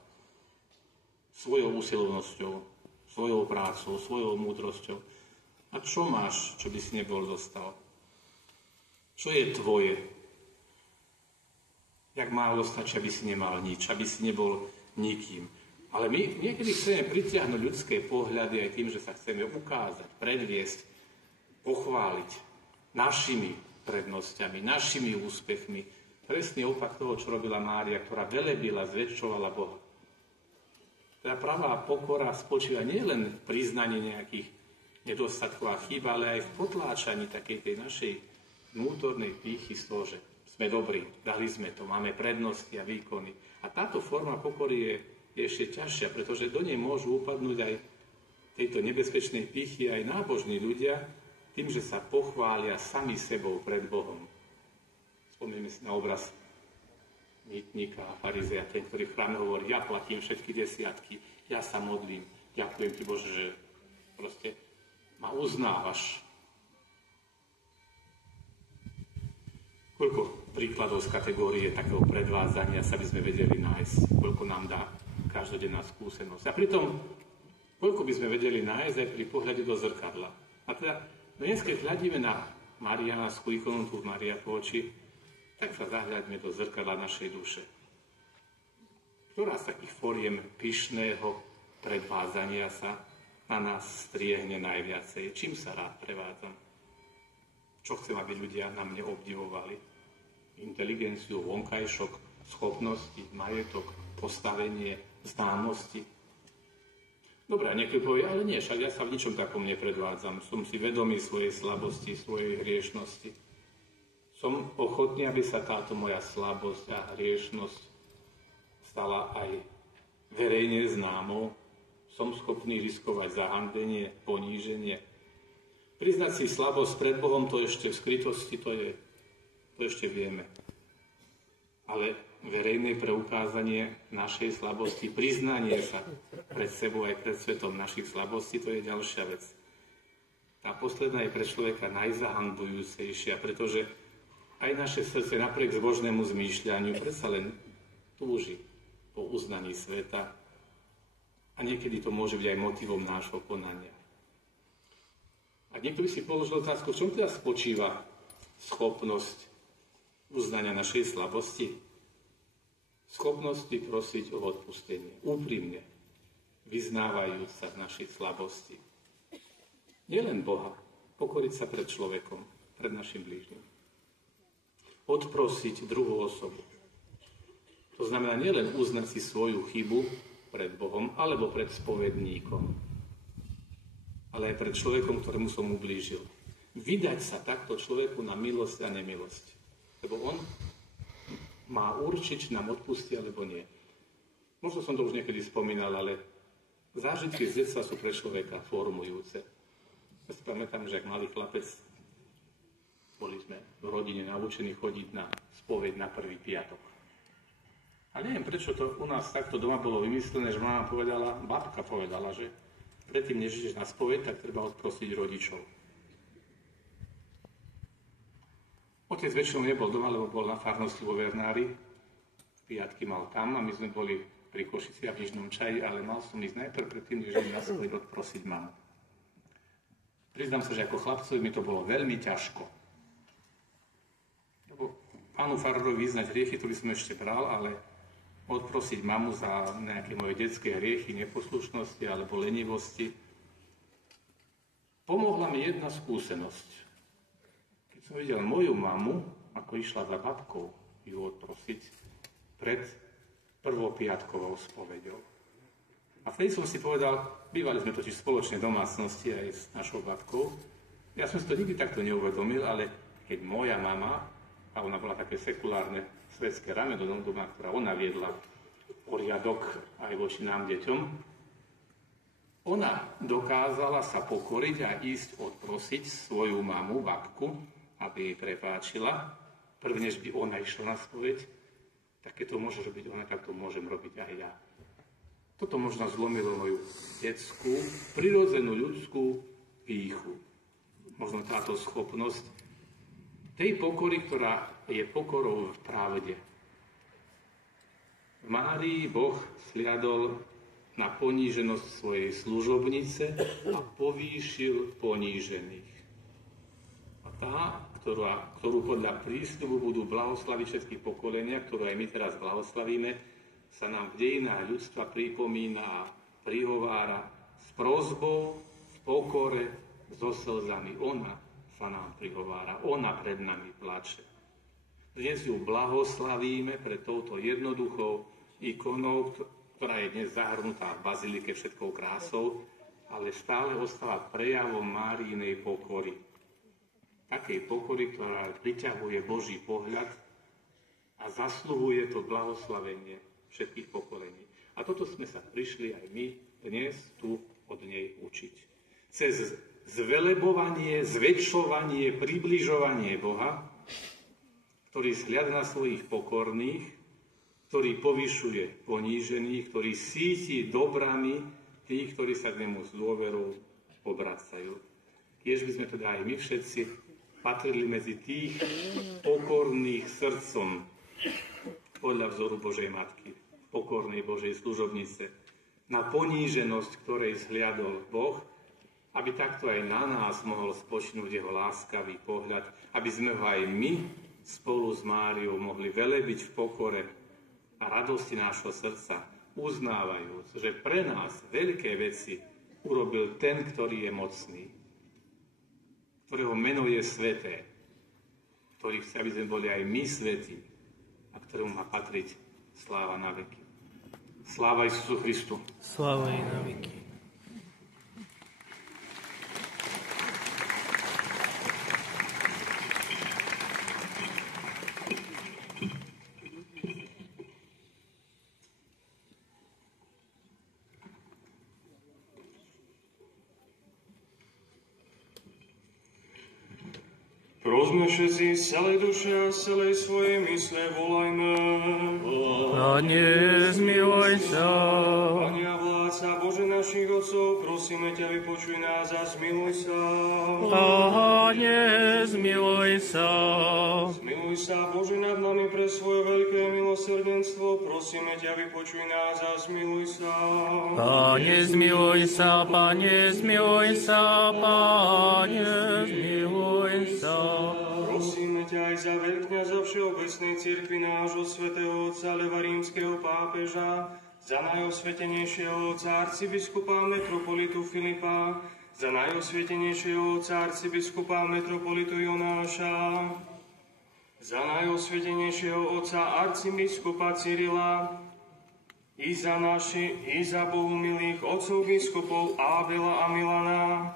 Svojou usilovnosťou, svojou prácou, svojou múdrosťou. A čo máš, čo by si nebol dostal? Čo je tvoje? Jak málo stačí, aby si nemal nič, aby si nebol nikým. Ale my niekedy chceme pritiahnuť ľudské pohľady aj tým, že sa chceme ukázať, predviesť, pochváliť našimi prednosťami, našimi úspechmi. Presný opak toho, čo robila Mária, ktorá velebila, zväčšovala Boha. Teda pravá pokora spočíva nielen v priznaní nejakých nedostatkov a chýb, ale aj v potláčaní takej tej našej vnútornej pýchy z toho, že sme dobrí, dali sme to, máme prednosti a výkony. A táto forma pokory je je ešte ťažšia, pretože do nej môžu upadnúť aj tejto nebezpečnej pýchy aj nábožní ľudia tým, že sa pochvália sami sebou pred Bohom. Spomíname si na obraz mýtnika a farizea, ten, ktorý v chráme hovorí, ja platím všetky desiatky, ja sa modlím, ďakujem ti Bože, že proste ma uznávaš. Koľko príkladov z kategórie takého predvádzania sa by sme vedeli nájsť, koľko nám dá každodenná skúsenosť. A pritom, koľko by sme vedeli nájsť aj pri pohľade do zrkadla. A teda, dnes, keď hľadíme na Mariánsku ikonu tu v Mariápoči, tak sa zahľadíme do zrkadla našej duše. Ktorá z takých foriem pyšného predvádzania sa na nás striehne najviacej? Čím sa rád prevádzam? Čo chcem, aby ľudia na mne obdivovali? Inteligenciu, vonkajšok, schopnosti, majetok, postavenie, známosti. Dobre, niekto povie, ale nie, však ja sa v ničom takom nepredvádzam. Som si vedomý svojej slabosti, svojej hriešnosti. Som ochotný, aby sa táto moja slabosť a hriešnosť stala aj verejne známou. Som schopný riskovať zahambenie, poníženie. Priznať si slabosť pred Bohom, to ešte v skrytosti, to ešte vieme. Ale verejné preukázanie našej slabosti, priznanie sa pred sebou aj pred svetom našich slabostí, to je ďalšia vec. Tá posledná je pre človeka najzahanbujúcejšia, pretože aj naše srdce napriek zbožnému zmýšľaniu predsa len túži po uznaní sveta a niekedy to môže byť aj motivom nášho konania. A niekto by si položil otázku, v čom teda spočíva schopnosť uznania našej slabosti? Schopnosti prosiť o odpustenie, úprimne, vyznávajúc sa v našej slabosti. Nielen Boha, pokoriť sa pred človekom, pred našim blížnym. Odprosiť druhú osobu. To znamená nielen uznať si svoju chybu pred Bohom alebo pred spovedníkom, ale aj pred človekom, ktorému som ublížil. Vydať sa takto človeku na milosť a nemilosť. Lebo on má určiť, či nám odpustí alebo nie. Možno som to už niekedy spomínal, ale zážitky z detstva sú pre človeka formujúce. Ja si pamätám, že ak malý chlapec, boli sme v rodine naučení chodiť na spoveď na prvý piatok. A neviem, prečo to u nás takto doma bolo vymyslené, že babka povedala, že predtým, než ideš na spoveď, tak treba odprosiť rodičov. Otec väčšinou nebol doma, lebo bol na farnosti vo Vernári. Piatky mal tam a my sme boli pri Košici a v Nižnom Čaji, ale mal som ísť najprv predtým, než idem na spoveď odprosiť mamu. Priznám sa, že ako chlapcovi mi to bolo veľmi ťažko. Lebo pánu farárovi vyznať hriechy, to by som ešte bral, ale odprosiť mamu za nejaké moje detské hriechy, neposlušnosti alebo lenivosti. Pomohla mi jedna skúsenosť. Keď som videl moju mamu, ako išla za babkou ju odprosiť pred prvopiatkovou spoveďou. A vtedy som si povedal, bývali sme totiž spoločne domácnosti aj s našou babkou. Ja som si to nikdy takto neuvedomil, ale keď moja mama, a ona bola také sekulárne svetské rameno doma, ktorá ona viedla poriadok aj voči nám deťom, ona dokázala sa pokoriť a ísť odprosiť svoju mamu, babku, aby jej prepáčila, prvnež by ona išla na spoveď, tak keď to môže robiť ona, tak to môžem robiť aj ja. Toto možno zlomilo moju detskú, prirodzenú ľudskú pýchu. Možno táto schopnosť tej pokory, ktorá je pokorou v pravde. V Márii Boh sliadol na poníženosť svojej služobnice a povýšil ponížených. A tá, ktorú podľa prísľubu budú blahoslaviť všetky pokolenia, ktorú aj my teraz blahoslavíme, sa nám v dejinách ľudstva pripomína a prihovára s prosbou, v pokore, so slzami. Ona sa nám prihovára, ona pred nami plače. Dnes ju blahoslavíme pred touto jednoduchou ikonou, ktorá je dnes zahrnutá v bazilike všetkou krásou, ale stále ostáva prejavom Máriinej pokory. Takej pokory, ktorá priťahuje Boží pohľad a zasluhuje to blahoslavenie všetkých pokolení. A toto sme sa prišli aj my dnes tu od nej učiť. Cez zvelebovanie, zväčšovanie, približovanie Boha, ktorý zhľada na svojich pokorných, ktorý povyšuje ponížených, ktorý síti dobrami tých, ktorí sa k nemu s dôverou obracajú. Kiež by sme teda aj my všetci patrili medzi tých pokorných srdcom podľa vzoru Božej Matky, pokornej Božej služobnice, na poníženosť, ktorej zhliadol Boh, aby takto aj na nás mohol spočinúť jeho láskavý pohľad, aby sme ho aj my spolu s Máriou mohli velebiť v pokore a radosti nášho srdca, uznávajúc, že pre nás veľké veci urobil ten, ktorý je mocný, ktorého meno je sveté, ktorý chce, aby sme boli aj my svätí a ktorému má patriť sláva na veky. Sláva Isusu Christu. Sláva jej na veky. Prosme všetci z celej duše a z celej svojej mysle volajme. Pane, zmiluj sa. Pane a vládca Bože našich otcov, prosíme ťa, vypočuj nás a zmiluj sa. Pane, zmiluj sa. Zmiluj sa, Bože, nad nami pre svoje veľké milosrdenstvo, prosíme ťa, vypočuj nás a zmiluj sa. Pane, zmiluj sa, Pane, zmiluj sa, Pane, zmiluj sa. Prosíme ťa aj za veľkňaza Všeobecnej cirkvi nášho svätého otca Leva rímskeho pápeža, za najosvetenejšieho otca arcibiskupa metropolitu Filipa, za najosvetenejšieho otca arcibiskupa metropolitu Jonáša, za najosvetenejšieho otca arcibiskupa Cyrila, i za bohumilých otcov biskupov Ábela a Milana,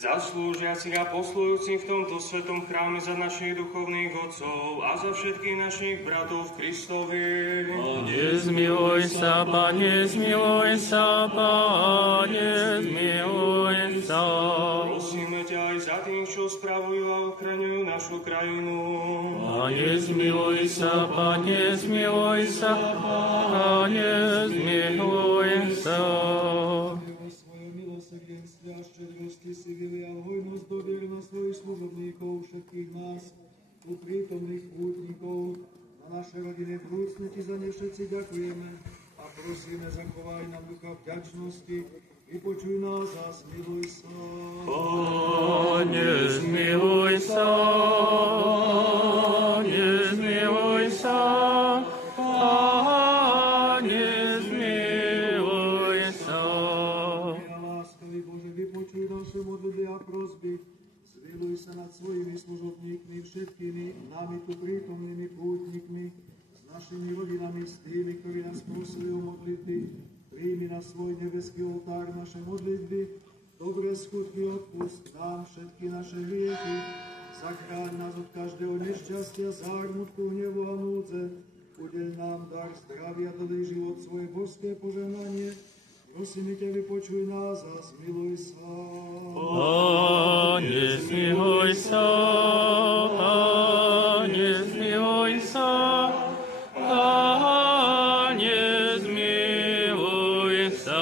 za slúžiacich a poslujúcich v tomto svetom chráme za našich duchovných otcov a za všetkých našich bratov v Kristovi. Pane, zmiluj sa, Pane, zmiluj sa, Pane, zmiluj sa. Prosíme ťa aj za tých, čo spravujú a ochraňujú našu krajinu. Pane, zmiluj sa, Pane, zmiluj sa, Pane, zmiluj sa. Štedrosti si vylial hojnosť dobier na svojich služobníkov, všetkých nás, tu prítomných pútnikov, na naše rodiny vrúcne ti za ne všetci ďakujeme a prosíme, zachovaj nám ducha vďačnosti, vypočuj nás a zmiluj sa. Pane, zmiluj sa, Pane, zmiluj sa, Pane, zmiluj sa. Vypočuj naše modlitby a prosby, zmiluj sa nad svojimi služobníkmi, všetkými nami tu prítomnými pútnikmi, s našimi rodinami, s tými, ktorí nás prosili o modlitby, príjmi na svoj nebeský oltár naše modlitby, dobré skutky odpust nám všetky naše hriechy, zachráň nás od každého nešťastia, zármutku, hnevu a núdze, udeľ nám dar zdravia, dlhý život, svoje božské požehnanie. Prosíme ťa, vypočuj nás a zmiluj sa. Pane, zmiluj sa, Pane, zmiluj sa, Pane, zmiluj sa.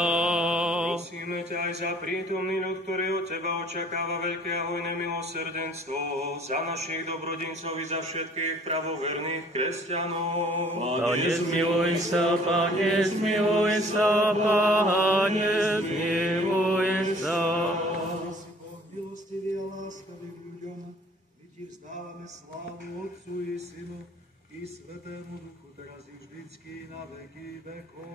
Prosíme ťa aj za prítomný ľud, ktorý od teba očakáva veľké a hojné milosrdenstvo, za našich dobrodincov i za všetkých pravoverných kresťanov. Pane, zmiluj sa, Pane, zmiluj sa, Pane, zmiluj sa. Si Boh milostivý a láskavý k ľuďom, my ti vzdávame slávu Otcu i Synu i Svätému Duchu, teraz i vždycky na veky vekov.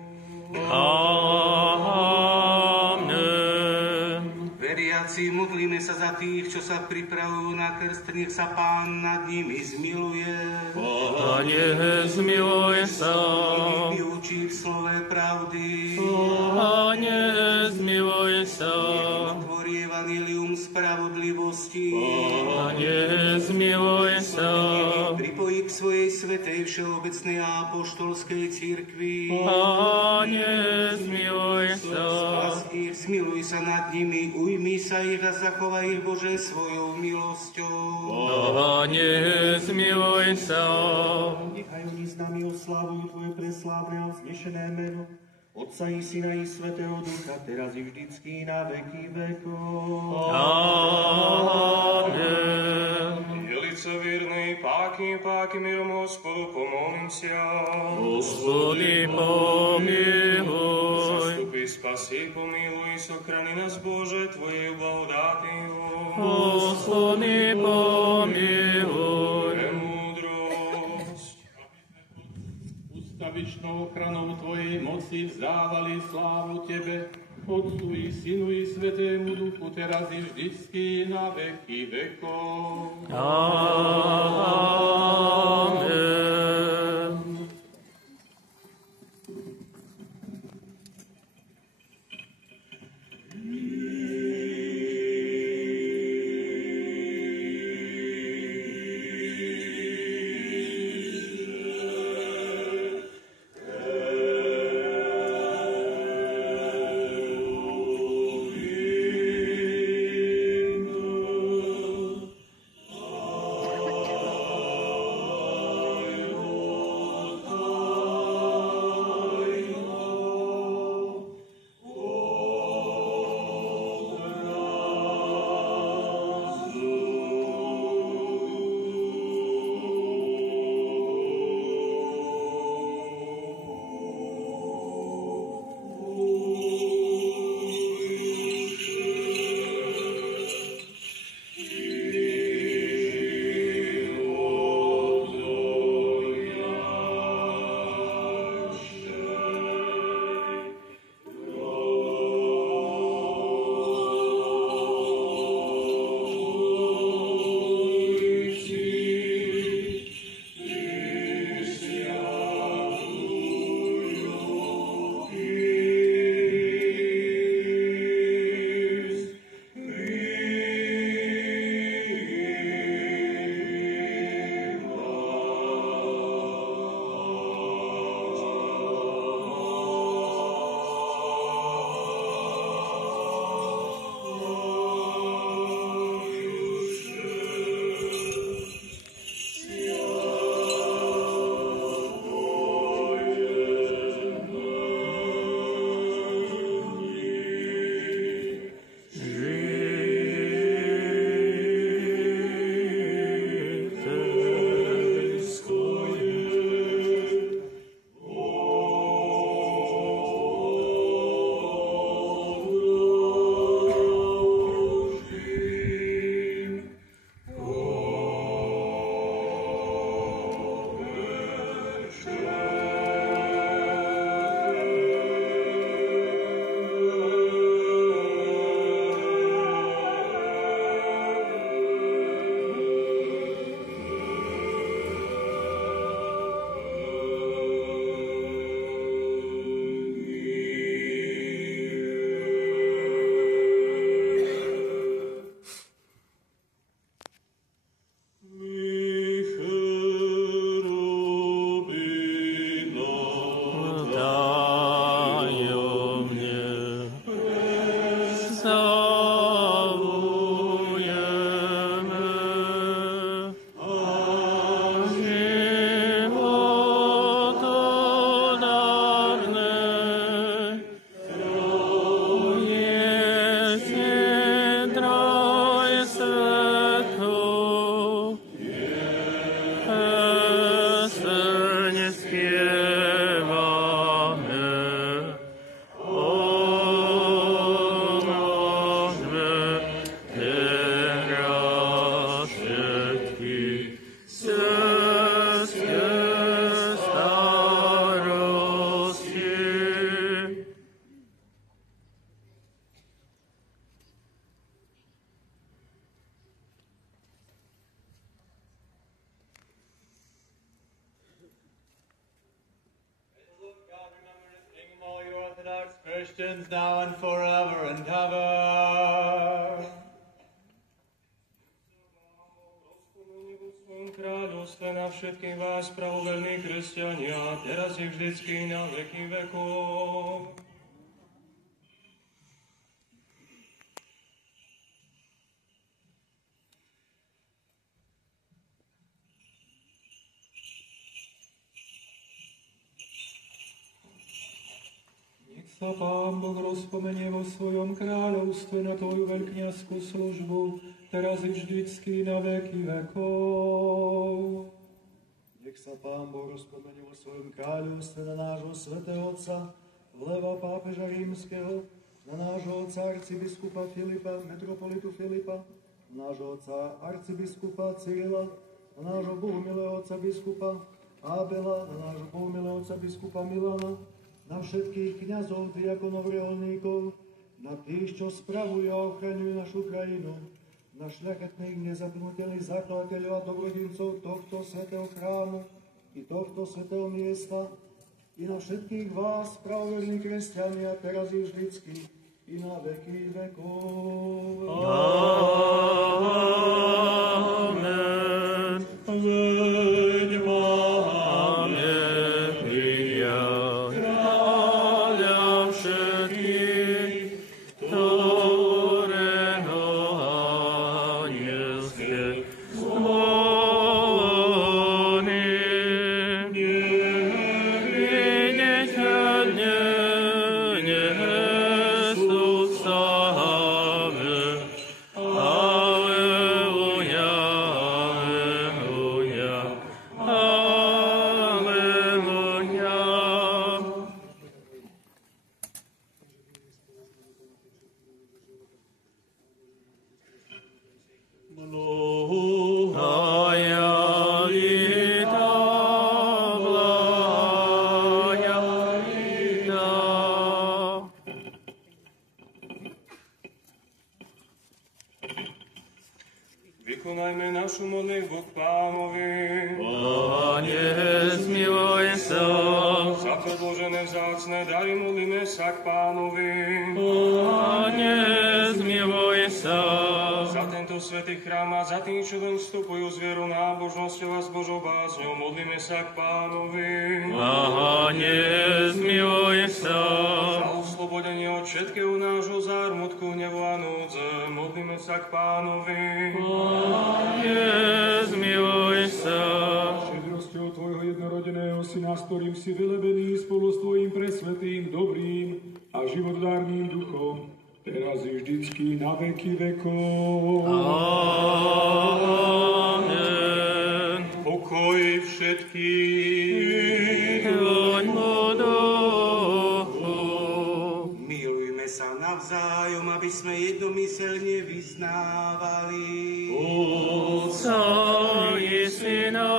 Amen. Veriaci, modlíme sa za tých, čo sa pripravujú na krst, nech sa Pán nad nimi zmiluje. Pane, zmiluj sa. Ich vyučí v slove pravdy. Pane, zmiluj sa. Otvorí evanjelium spravodlivosti. Pane, zmiluj sa. Pripojí k svojej svätej všeobecnej a apoštolskej cirkvi. Pane, zmiluj sa. Spas ich, smiluj sa nad nimi, ujmi sa ich a zachovaj ich, Bože, svojou milosťou. Pane, zmiluj sa. Nechaj oni s nami oslávujú Tvoje preslávne a vznešené meno, Otca i Syna i Svätého Ducha, teraz i vždycky na veky vekov. Amen. Jelice viernej, páky mirom Gospodu, pomolím ся. Господи, помилуй. Zastupy, spasi, pomiluj, sochrani nás, Bože, Tvojej blahodátью. Господи, помилуй. Премудрosť. Ustavičnou ochranou Tvojej moci vzdávali slávu Tebe, Otcu i Synu i Svetému Duchu, teraz i vždycky na veky vekov. Amen. Christians now and forever and ever. Kráľovstve na všetkých vás, pravoverní kresťania, teraz i vždycky na veky vekov. Nech sa Pán Boh rozpomenie vo svojom kráľovstve na tvoju veľkňazskú službu, teraz i vždycky na veky vekov. Nech sa Pán Boh rozpomenie vo svojom kráľovstve na nášho svätého otca, vleva pápeža rímskeho, na nášho otca arcibiskupa Filipa, metropolitu Filipa, na nášho otca arcibiskupa Cyrila, na nášho bohumilého otca biskupa Ábela, na nášho bohumilého otca biskupa Milana, na všetkých kňazov, diakonov, reholníkov, na tých, čo spravujú a ochraňujú našu krajinu, na šľachetných, nezabudnutelných zakladateľov a dobrodincov tohto svätého chrámu i tohto svätého miesta, i na všetkých vás, pravoverní kresťania, teraz i vždycky, i na veky vekov. Amen. Veď máme prijať kráľa všetkých, ktorého anielské zvony neviditeľne nesú slávy. Alleluja, alleluja, alleluja. Благая літа, благая літа. Vykonajme našu modlitbu k Pánovi. Pane, zmiluj sa. Za predložené vzácne dary modlíme sa k Pánovi. Pane, zmiluj sa. Za tento svätý chrám a za tých, čo doň vstupujú s vierou, nábožnosťou a s Božou bázňou, modlíme sa k Pánovi. Pane, zmiluj sa. Za oslobodenie od všetkého nášho zármutku, hnevu a núdze, modlíme sa k Pánovi. Pane, zmiluj sa. Štedrosťou tvojho jednorodeného syna, s ktorým si vylebený spolu s tvojim presvetým, dobrým a životdárnym duchom, teraz i vždycky na veky vekov. Amen. Pokoj všetkých. Tvojmu duchu. Milujme sa navzájom, aby sme jednomyselne vyznávali. Otca i Syna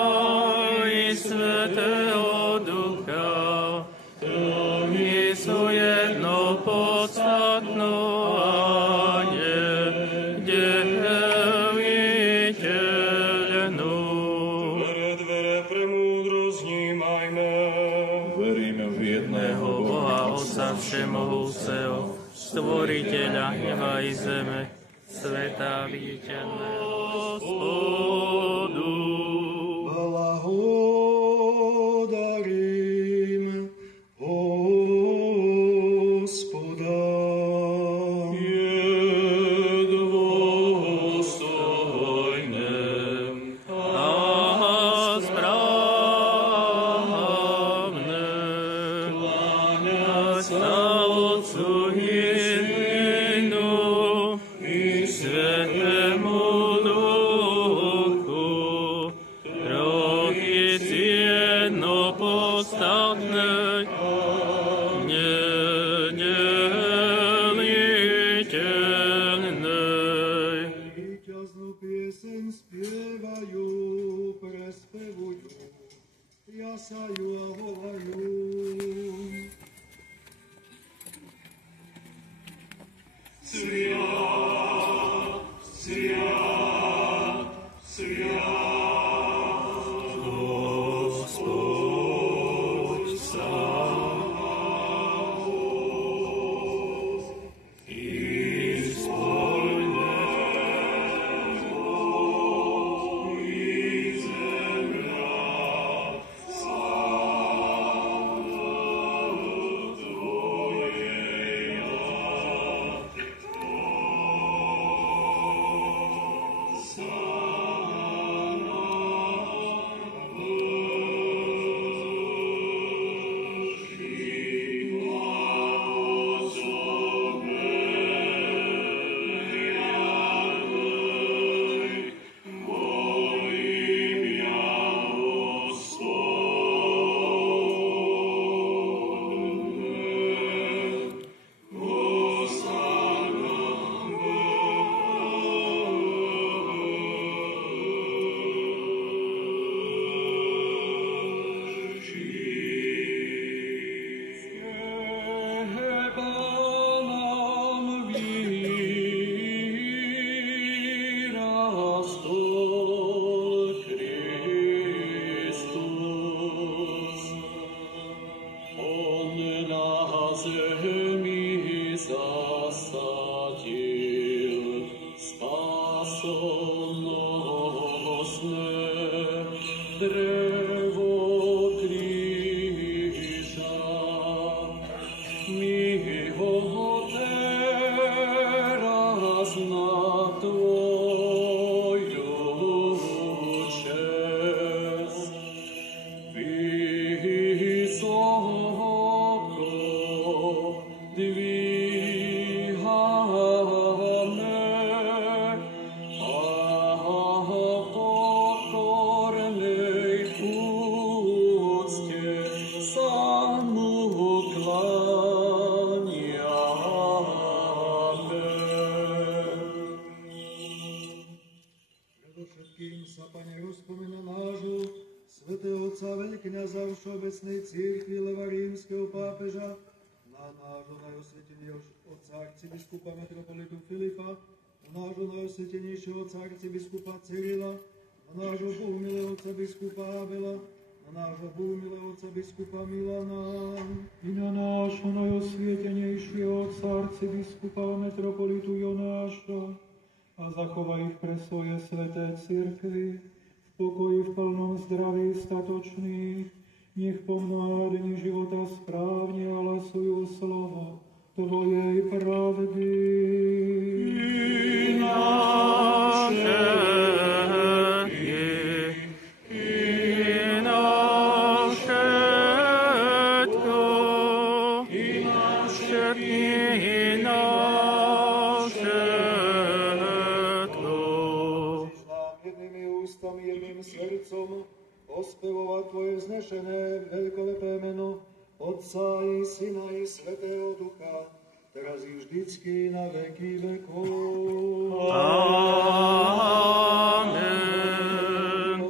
i Svätého Ducha, ktorí sú jedno podstatno a nedeliteľnú. Dvere pre múdrosť vnímajme. Veríme v jedného Boha, Otca Všemohúceho, Stvoriteľa neba i zeme, sveta viditeľného. Gospodu. Blahodarím Hospoda. Je dôstojné a správne kláňať sa Otcu i Synu i Svätému Duchu, trojici jednopodstatnej a nedeliteľnej. Víťaznú pieseň spievajú, prespevujú, jasajú a volajú. Gospod sám i spojme Všeobecnej cirkvi Leva Rímskeho pápeža, na nášho najosvetenejšieho otca arcibiskupa metropolitu Filipa, na nášho najosvetenejšieho otca arcibiskupa Cyrila, na nášho bohumilého otca biskupa Abela, na nášho bohumilého otca biskupa Milana, i na nášho najosvietenejšieho otca arcibiskupa metropolitu Jonáša, a zachovaj ich pre svoje sveté cirkvi, v pokoji, v plnom zdraví statočných, nech pomnohá dni života správne hlasujú slovo Tvojej pravdy. I naše ospevovať Tvoje vznešené veľkolepé meno, Otca i Syna i Svätého Ducha, teraz i vždycky na veky vekov. Amen.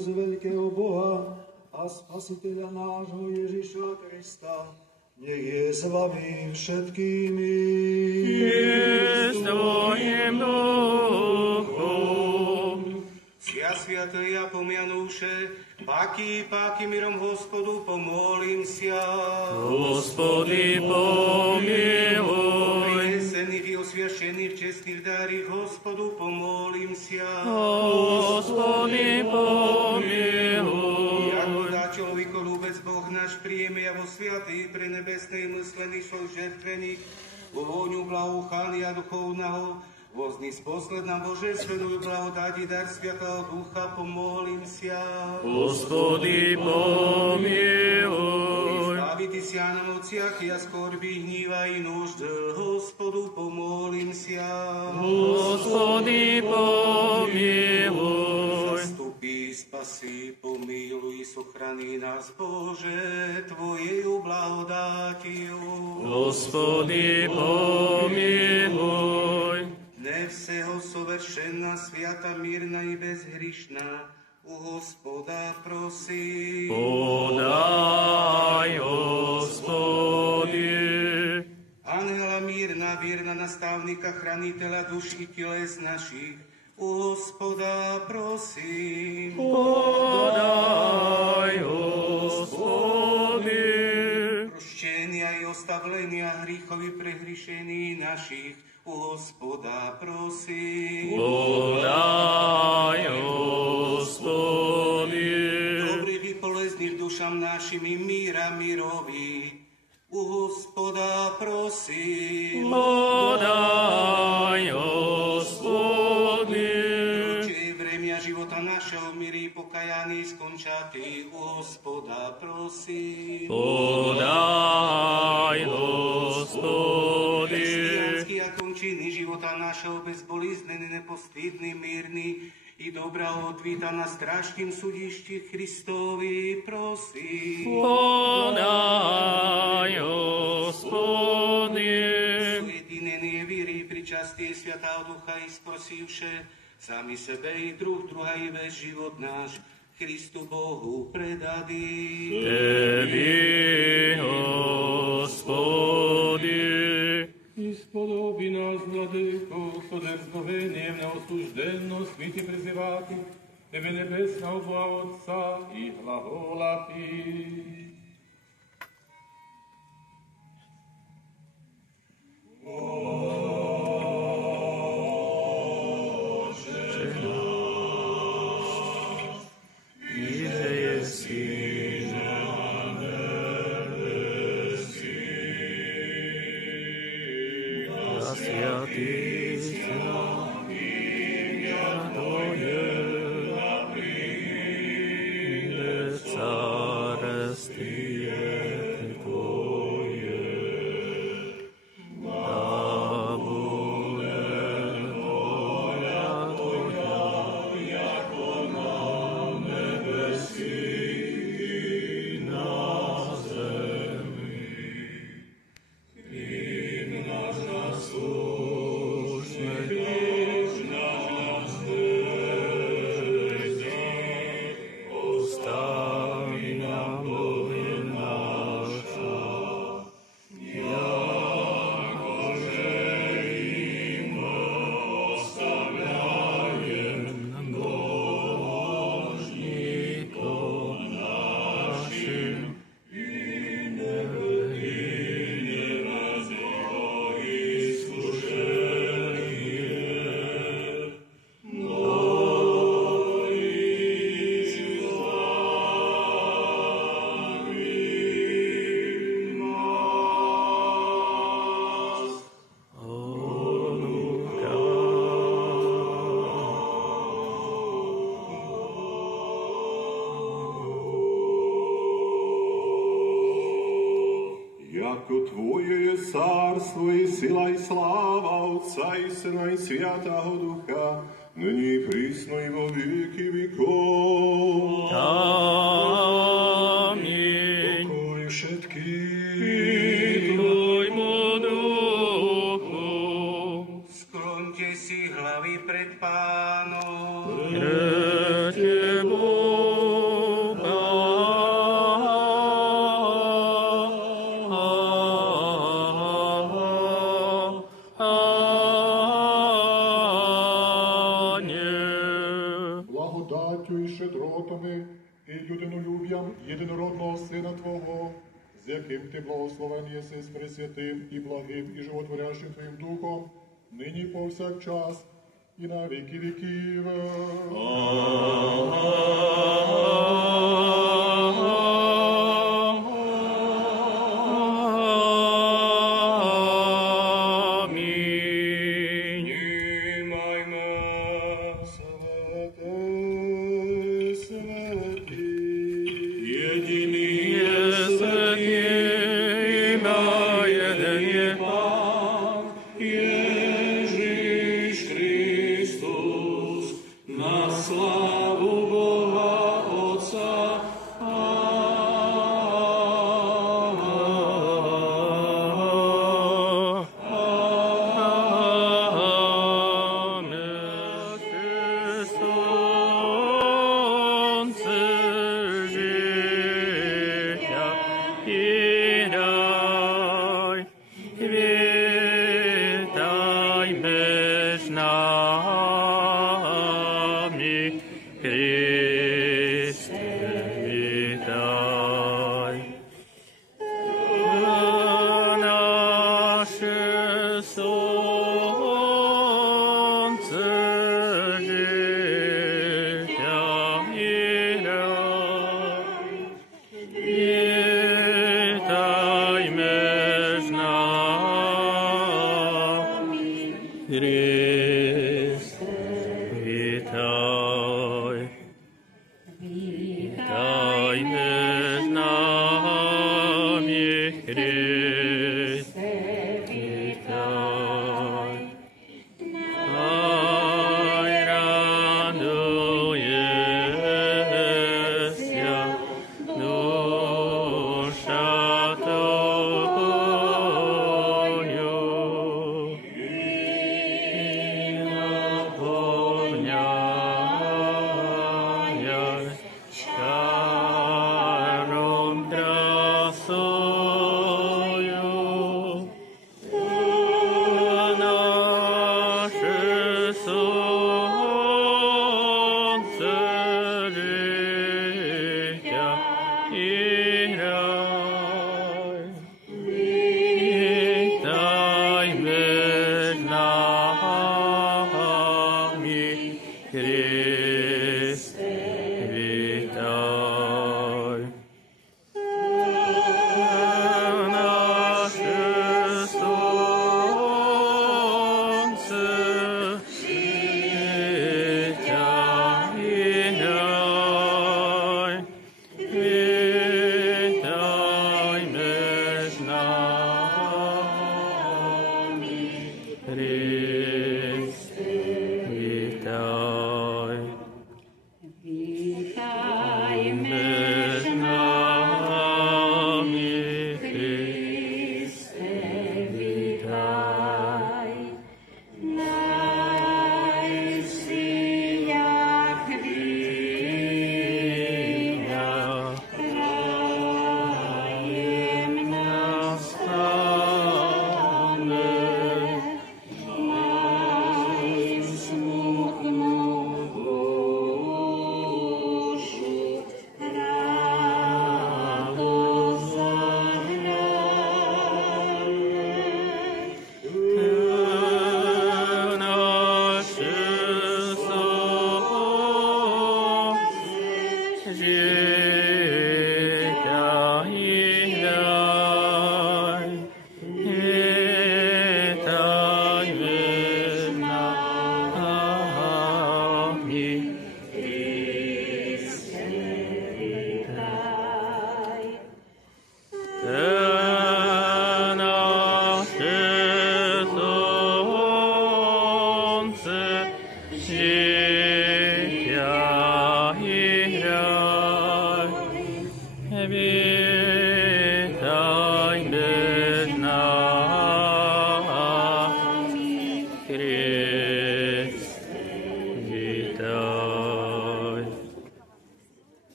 Z veľkého Boha a Spasiteľa nášho Ježiša Krista, nech je s vami všetkými. I s Tvojim duchom. Sviaté ja pomianúše, páky mirom Hospodu, pomolím sia. Gospodи, pomiluj. Prinesených i osviašených čestných dári Hospodu, pomolím sia. Gospodi, pomiluj. Jako dáčovi kolúbec Boh náš príjeme ja vo sviatý pre nebesnej myslený svoj žertvených, vôňu blahochania duchovného, vozný sposled nám Bože, svedujú blahodáti dar Sviatého Ducha, pomolím sia. Gospodi, pomiluj. Zbaviti sia nám od siakia skorby, hníva i núžd, Hospodu, pomolím sia. Gospodi, pomiluj. Zastupí, spasi, pomiluj, sochrani nás, Bože, Tvojeju blahodátiu. Gospodi, pomiluj. Dne vseho soveršená, sviata, mírna i bezhrišná, u Hospoda prosím. Podaj, Hospodi. Anjela mírna, vierna nastavníka, chraniteľa duš i teles našich, u Hospoda prosím. Podaj, Hospodi. Proštenia i ostavlenia hríchovi prehrišení našich, u Hospoda prosím. Podaj, Hospodi. Dobrý vypolezný dušam našim i míra mirovi, u Hospoda prosím. Podaj, Hospodi. Či vremia života našeho mirí pokajaný skončatý, u Hospoda prosím. Podaj, Hospodi. Mesiánsky a končiny života našeho bezboliznený, nepostydný, mírny i dobrá odvíta na strážkým sudišti Kristovi prosím. Podaj, Hospodi. Ujedinenie víry, pričastie Svätého Ducha i sprosivše, sami sebe i druha i veš život náš, Christu Bohu predadí. Tebi, Hospodi. Ispodobi nás, Vladeko, s odevzdoveniem na osluždennosť my ti prizivati, Tebe nebesného Boha Otca i hlavolati. Iže je Ako Tvoje je cárstvo i sila i sláva Otca i Syna i Sviatého Ducha, nyní prísno i vo veky vekov. Amin. Pokoj všetkých. Tvojmu duchu. Skloňte si hlavy pred Pánom. Pre Tebu, jedinorodného Syna Tvojho, s jakým Ty blahosloven jesi s presvětým i blahým i životvorящим Tvojim duchom, nyní po však čas i na věky věkýv.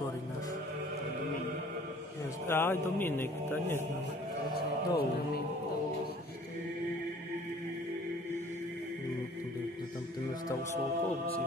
Ktorý náš? Aj Dominik, to neznám. Tam ten stav Solkovci.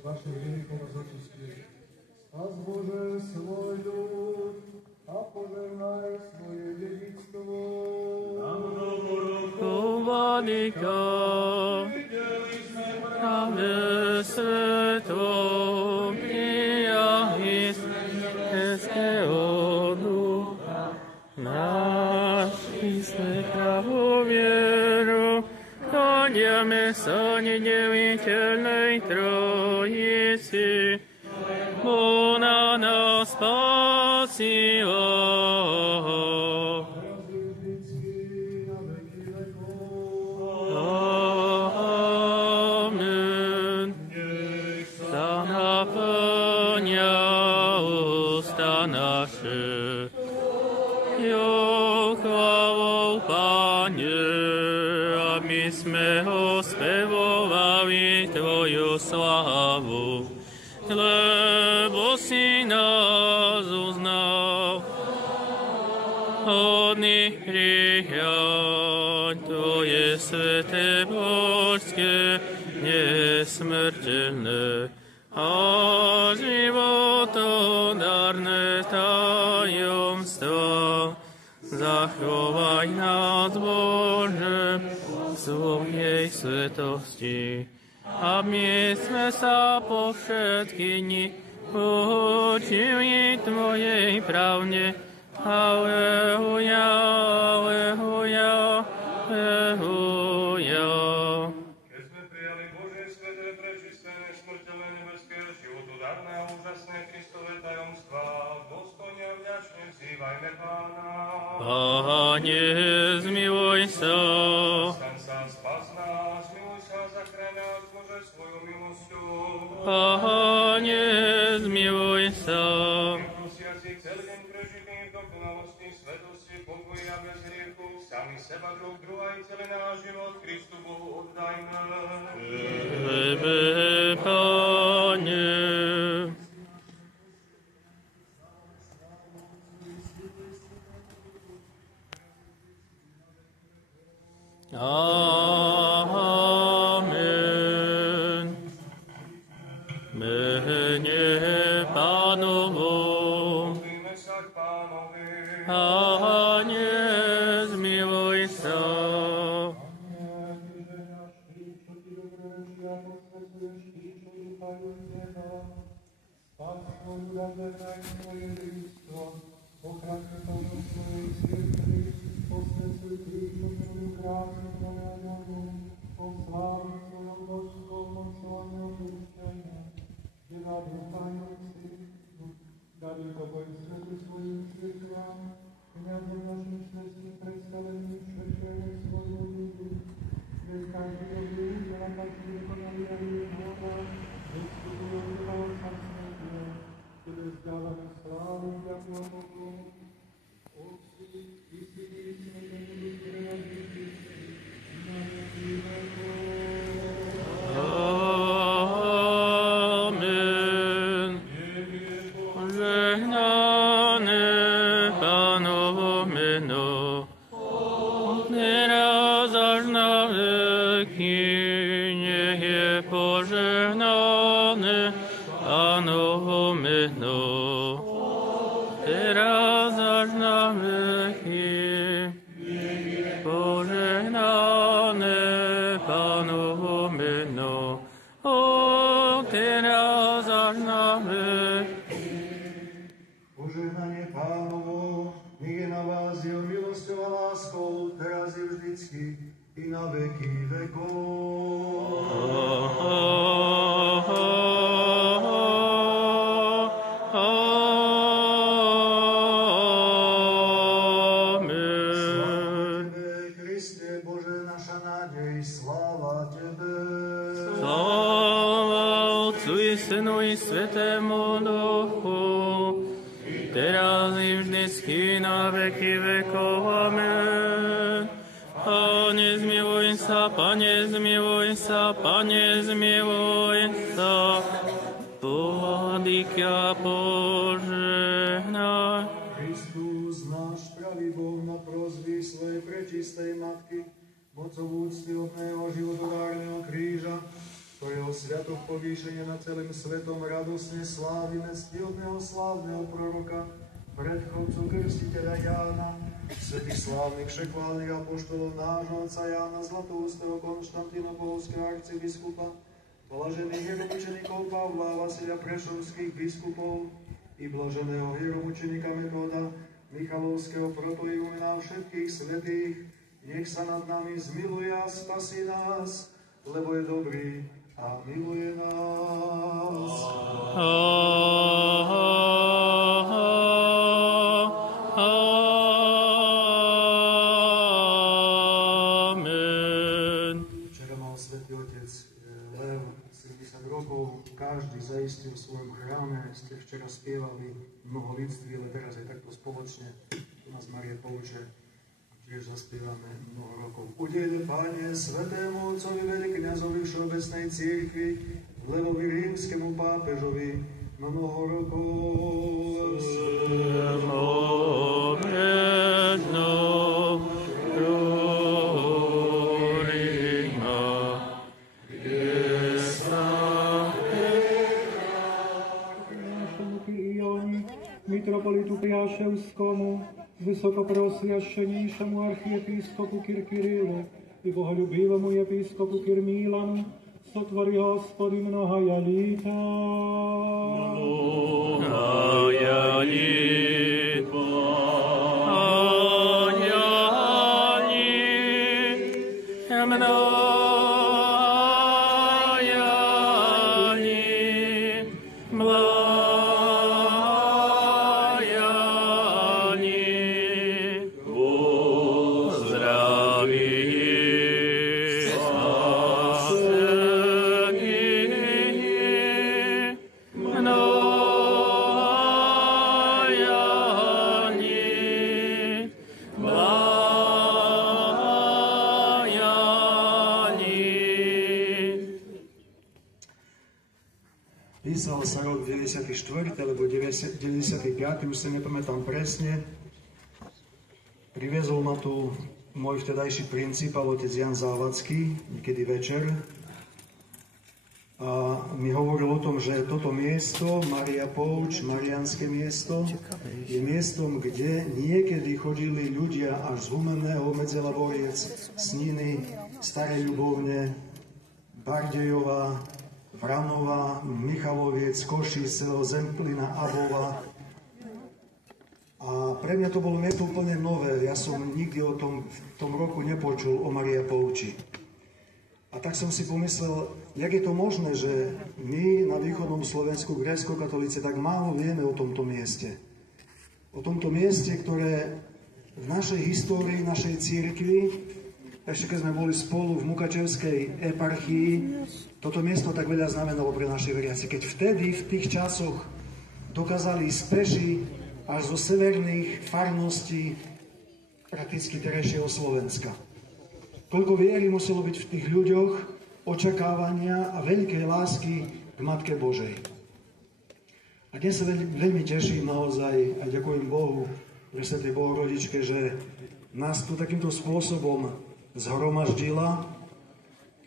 Vašich hriechov a zločistí. Spás Bože svoj ľud a požehnaj svoje dedičstvo. Vladyka, Ave svetom prijali svetského ducha, naši sme pravovieru, klademe sa nedeliteľnej Trojici, ona nás spasila. Amen. Sa naplňa ústa naše, chválou Pane, a my sme ho spevovali Tvoju slávu, lebo si nás uznal. Hodný hriať Tvoje sveté božské, nesmrteľné a životodárne tajomstva. Zachovaj nás, Bože, v svojej svetosti, aby sme sa po všetky dni učili Tvojej pravde. Aleluja, aleluja, aleluja. Keď sme prijali Božie sveté, prečistené, smrteľné, nebeské, životodárne a úžasné Kristové tajomstvá, dostojne a vďačne vzývajme Pána. Pane, zmiluj sa. Staň sa, spas nás, zmiluj sa, zachráň nás, Bože, svojou milosťou. Pane, zmiluj sa. Prosiaci celý deň prežitý v dokonalosti, svetosti, pokoji a bez hriechu, sami seba, druh druha i celý náš život Kristu Bohu oddajme. Tebe, Pane. Amen. Mene Pánovo, Pane, zmiluj sa. Slávu, ďakujem Bohu, Otcu i Synu i Pánovo meno, teraz až na veky, nech je požehnané Pánovo meno, teraz až na veky, požehnané Pánovo meno, teraz až na veky. Požehnanie Pánovo, nech je na vás jeho milosťou a láskou, teraz i vždycky, i na veky vekov. Amen. Sláva Tebe, Kriste, Bože, naša nádej, sláva Tebe. Sláva Otcu i Synu i Svätému Duchu, teraz i vždycky na veky vekov. Amen. Pane, zmiluj sa, Pane, zmiluj sa, Pane, zmiluj sa, Vladyka požehnaj. Kristus, náš pravý Boh, na prosby svojej prečistej Matky, mocou úctyhodného životodárneho kríža, ktorého sviatok povýšenia nad celým svetom radosne slávime ctihodného slávneho proroka, predchodcu krstiteľa Jána, svätých slávnych všechválnych apoštolov nášho otca Jána Zlatoústeho, Konštantínopolského arcibiskupa, blažených hieromučeníkov Pavla a Vasilia Prešovských biskupov i blaženého hieromučeníka Metóda, Michalovského protoigumena všetkých svätých, nech sa nad nami zmiluje a spasí nás, lebo je dobrý a miluje nás. Amen. Včera mal svätý otec Lev 70 rokov, každý zaistil v svojom chráme, ste včera spievali mnoho lidství, ale teraz aj takto spoločne u nás Márie Pouče tiež zaspievame mnoho rokov. Udeľ, Pane, svätému otcovi veľkňazovi Všeobecnej cirkvi, Levovi rímskemu pápežovi, na mnoho rokov. Mitropolitu Priaševskomu, vysokopreosviašenejšiemu archiepiskopu Kirkirilu i boholjubivomu episkopu Kirmilanu, sotvori Gospodi mnoha lita. Mnoha lita. Písal sa rok 94. alebo 95. už sa nepamätám presne. Priviezol ma tu môj vtedajší principál, otec Jan Závacký, niekedy večer. A mi hovoril o tom, že toto miesto, Mária Pouč, mariánske miesto, je miestom, kde niekedy chodili ľudia až z Humenného, Medzelavoriec, Sniny, Staré Ľubovne, Bardejova, Vranova, Michaloviec, Košice, Zemplina, Abova. A pre mňa to bolo niečo úplne nové. Ja som nikdy o tom v tom roku nepočul o Mária Pouči. A tak som si pomyslel, jak je to možné, že my na východnom Slovensku, grécko-katolíci, tak málo vieme o tomto mieste. O tomto mieste, ktoré v našej histórii, našej cirkvi, ešte keď sme boli spolu v Mukačevskej eparchii, toto miesto tak veľa znamenalo pre naše veriaci. Keď vtedy, v tých časoch, dokázali ísť peši až zo severných farností prakticky terajšieho Slovenska. Koľko viery muselo byť v tých ľuďoch, očakávania a veľkej lásky k Matke Božej. A dnes sa veľmi teším naozaj a ďakujem Bohu Presvätej Bohorodičke, že nás tu takýmto spôsobom zhromaždila.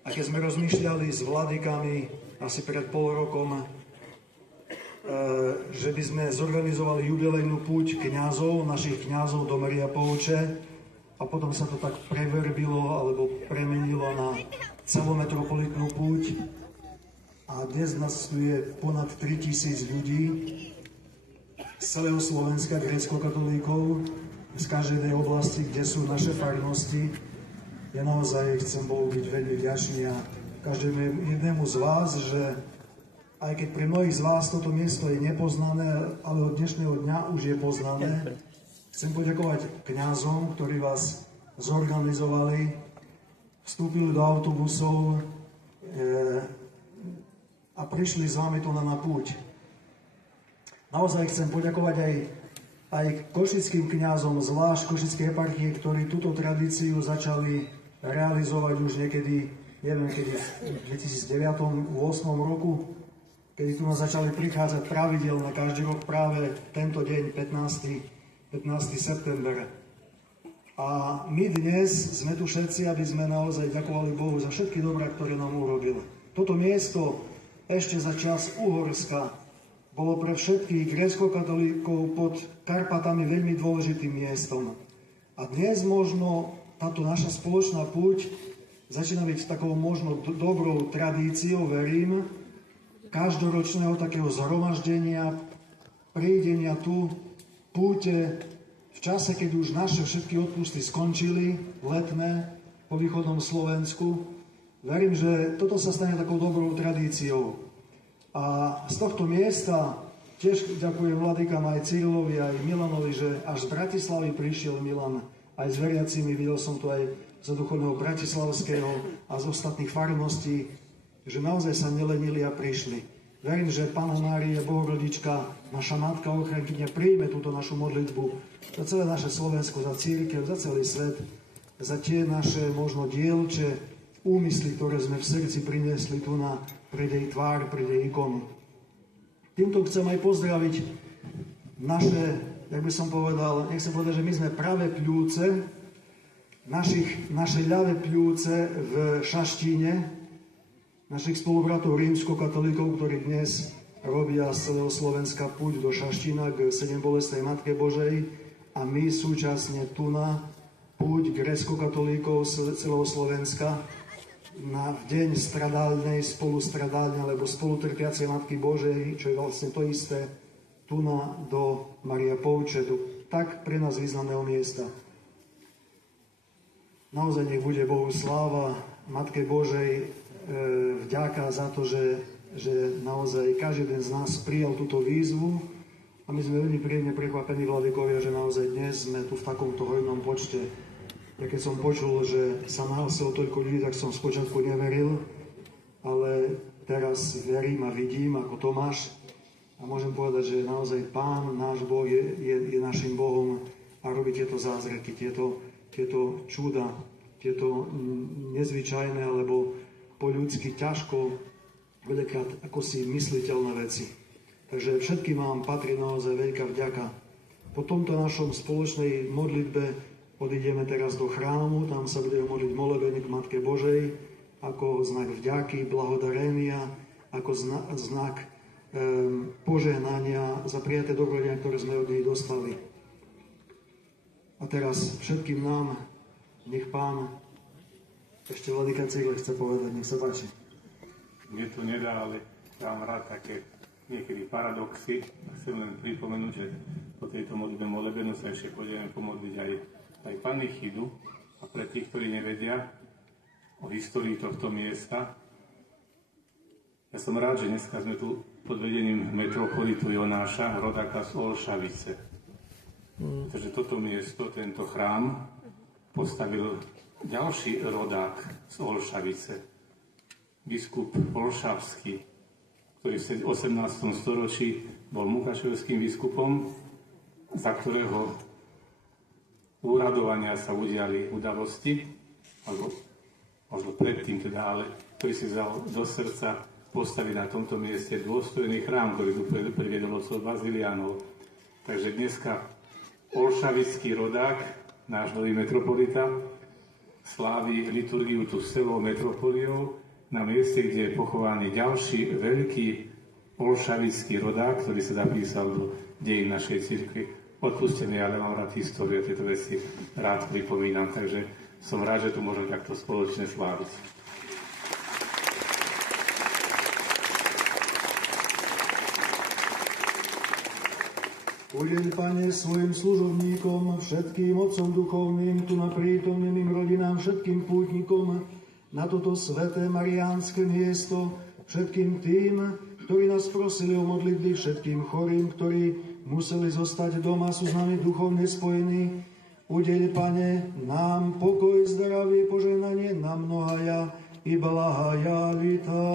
A keď sme rozmýšľali s vladykami asi pred pol rokom, že by sme zorganizovali jubilejnú púť kňazov, našich kňazov do Mária Pouče, a potom sa to tak preverbilo alebo premenilo na celometropolitnú púť. A dnes nás tu je ponad 3000 ľudí z celého Slovenska, grécko-katolíkov, z každej oblasti, kde sú naše farnosti. Ja naozaj chcem Bohu byť veľmi vďačný a každému jednému z vás, že aj keď pre mnohých z vás toto miesto je nepoznané, ale od dnešného dňa už je poznané, chcem poďakovať kňazom, ktorí vás zorganizovali, vstúpili do autobusov a prišli s vami tu na púť. Naozaj chcem poďakovať aj košickým kňazom, zvlášť košickej eparchie, ktorí túto tradíciu začali realizovať už niekedy, neviem, kedy v 2009-2008 roku, kedy tu nás začali prichádzať pravidelne každý rok práve tento deň, 15. september. A my dnes sme tu všetci, aby sme naozaj ďakovali Bohu za všetky dobrá, ktoré nám urobil. Toto miesto ešte za čas Uhorska bolo pre všetkých grécko-katolíkov pod Karpatami veľmi dôležitým miestom. A dnes možno táto naša spoločná púť začína byť takou možno dobrou tradíciou, verím, každoročného takého zhromaždenia, prídenia tu, púte, v čase, keď už naše všetky odpusty skončili, letné, po východnom Slovensku. Verím, že toto sa stane takou dobrou tradíciou. A z tohto miesta tiež ďakujem vladykám aj Cyrilovi, aj Milanovi, že až z Bratislavy prišiel Milan aj s veriacimi, videl som to aj za duchovného bratislavského a z ostatných farností, že naozaj sa nelenili a prišli. Verím, že Panna Mária, Bohorodička, naša Matka Ochrankyňa, príjme túto našu modlitbu za celé naše Slovensko, za cirkev, za celý svet, za tie naše možno dielče, úmysly, ktoré sme v srdci priniesli tu na pred jej tvár, pred jej ikonu. Týmto chcem aj pozdraviť naše, jak by som povedal, nechcem povedať, že my sme pravé pľúce, naše ľavé pľúce v Šaštíne, našich spolubratov rímsko-katolíkov, ktorí dnes robia z celého Slovenska púť do Šaštína k Sedembolestnej Matke Božej a my súčasne tu na púť grécko-katolíkov z celého Slovenska na deň stradálnej, spolustradálnej alebo spolutrpiacej Matky Božej, čo je vlastne to isté, tu na do Mária Pouče, do tak pre nás významného miesta. Naozaj nech bude Bohu sláva, Matke Božej vďaka za to, že naozaj každý jeden z nás prijal túto výzvu a my sme veľmi príjemne prekvapení, vladykovia, že naozaj dnes sme tu v takomto hojnom počte. Ja keď som počul, že sa nahlasilo toľko ľudí, tak som spočiatku neveril, ale teraz verím a vidím ako Tomáš a môžem povedať, že naozaj Pán, náš Boh je našim Bohom a robí tieto zázraky, tieto čúda, tieto nezvyčajné, alebo po ľudsky ťažko, veľakrát ako si mysliteľné veci. Takže všetkým vám patrí naozaj veľká vďaka. Po tomto našom spoločnej modlitbe odídeme teraz do chrámu, tam sa budeme modliť molebene k Matke Božej, ako znak vďaky, blahodarenia, ako znak požehnania za prijaté dobrodenia, ktoré sme od nej dostali. A teraz všetkým nám, nech Pán, ešte vladyka Cyril chce povedať, nech sa páči. Mne to nedá, ale mám rád také niekedy paradoxy. Chcem len pripomenúť, že po tejto modlitbe molebenu sa ešte pôjdeme pomodliť aj Panny Chydu. A pre tých, ktorí nevedia o histórii tohto miesta, ja som rád, že dneska sme tu pod vedením metropolitu Jonáša, rodáka z Olšavice. Pretože toto miesto, tento chrám, postavil ďalší rodák z Olšavice, biskup Olšavský, ktorý v 18. storočí bol mukačevským biskupom, za ktorého úradovania sa udiali udalosti, alebo možno predtým teda, ale ktorý si vzal do srdca postaviť na tomto mieste dôstojný chrám, ktorý tu priviedol otcov Baziliánov. Takže dneska olšavický rodák, náš nový metropolita, slávi liturgiu tu s celou metropoliou na mieste, kde je pochovaný ďalší veľký olšavický rodák, ktorý sa zapísal do dejín našej cirkvi. Odpuste mi, ale mám rád históriu, tieto veci rád pripomínam, takže som rád, že tu môžem takto spoločne sláviť. Udeľ, Pane, svojim služobníkom, všetkým otcom duchovným, tu na prítomným rodinám, všetkým pútnikom na toto sveté mariánske miesto, všetkým tým, ktorí nás prosili o modlitby, všetkým chorým, ktorí museli zostať doma, sú s nami duchovne spojení. Udeľ, Pane, nám pokoj, zdravie, požehnanie na mnohaja i blahaja lita.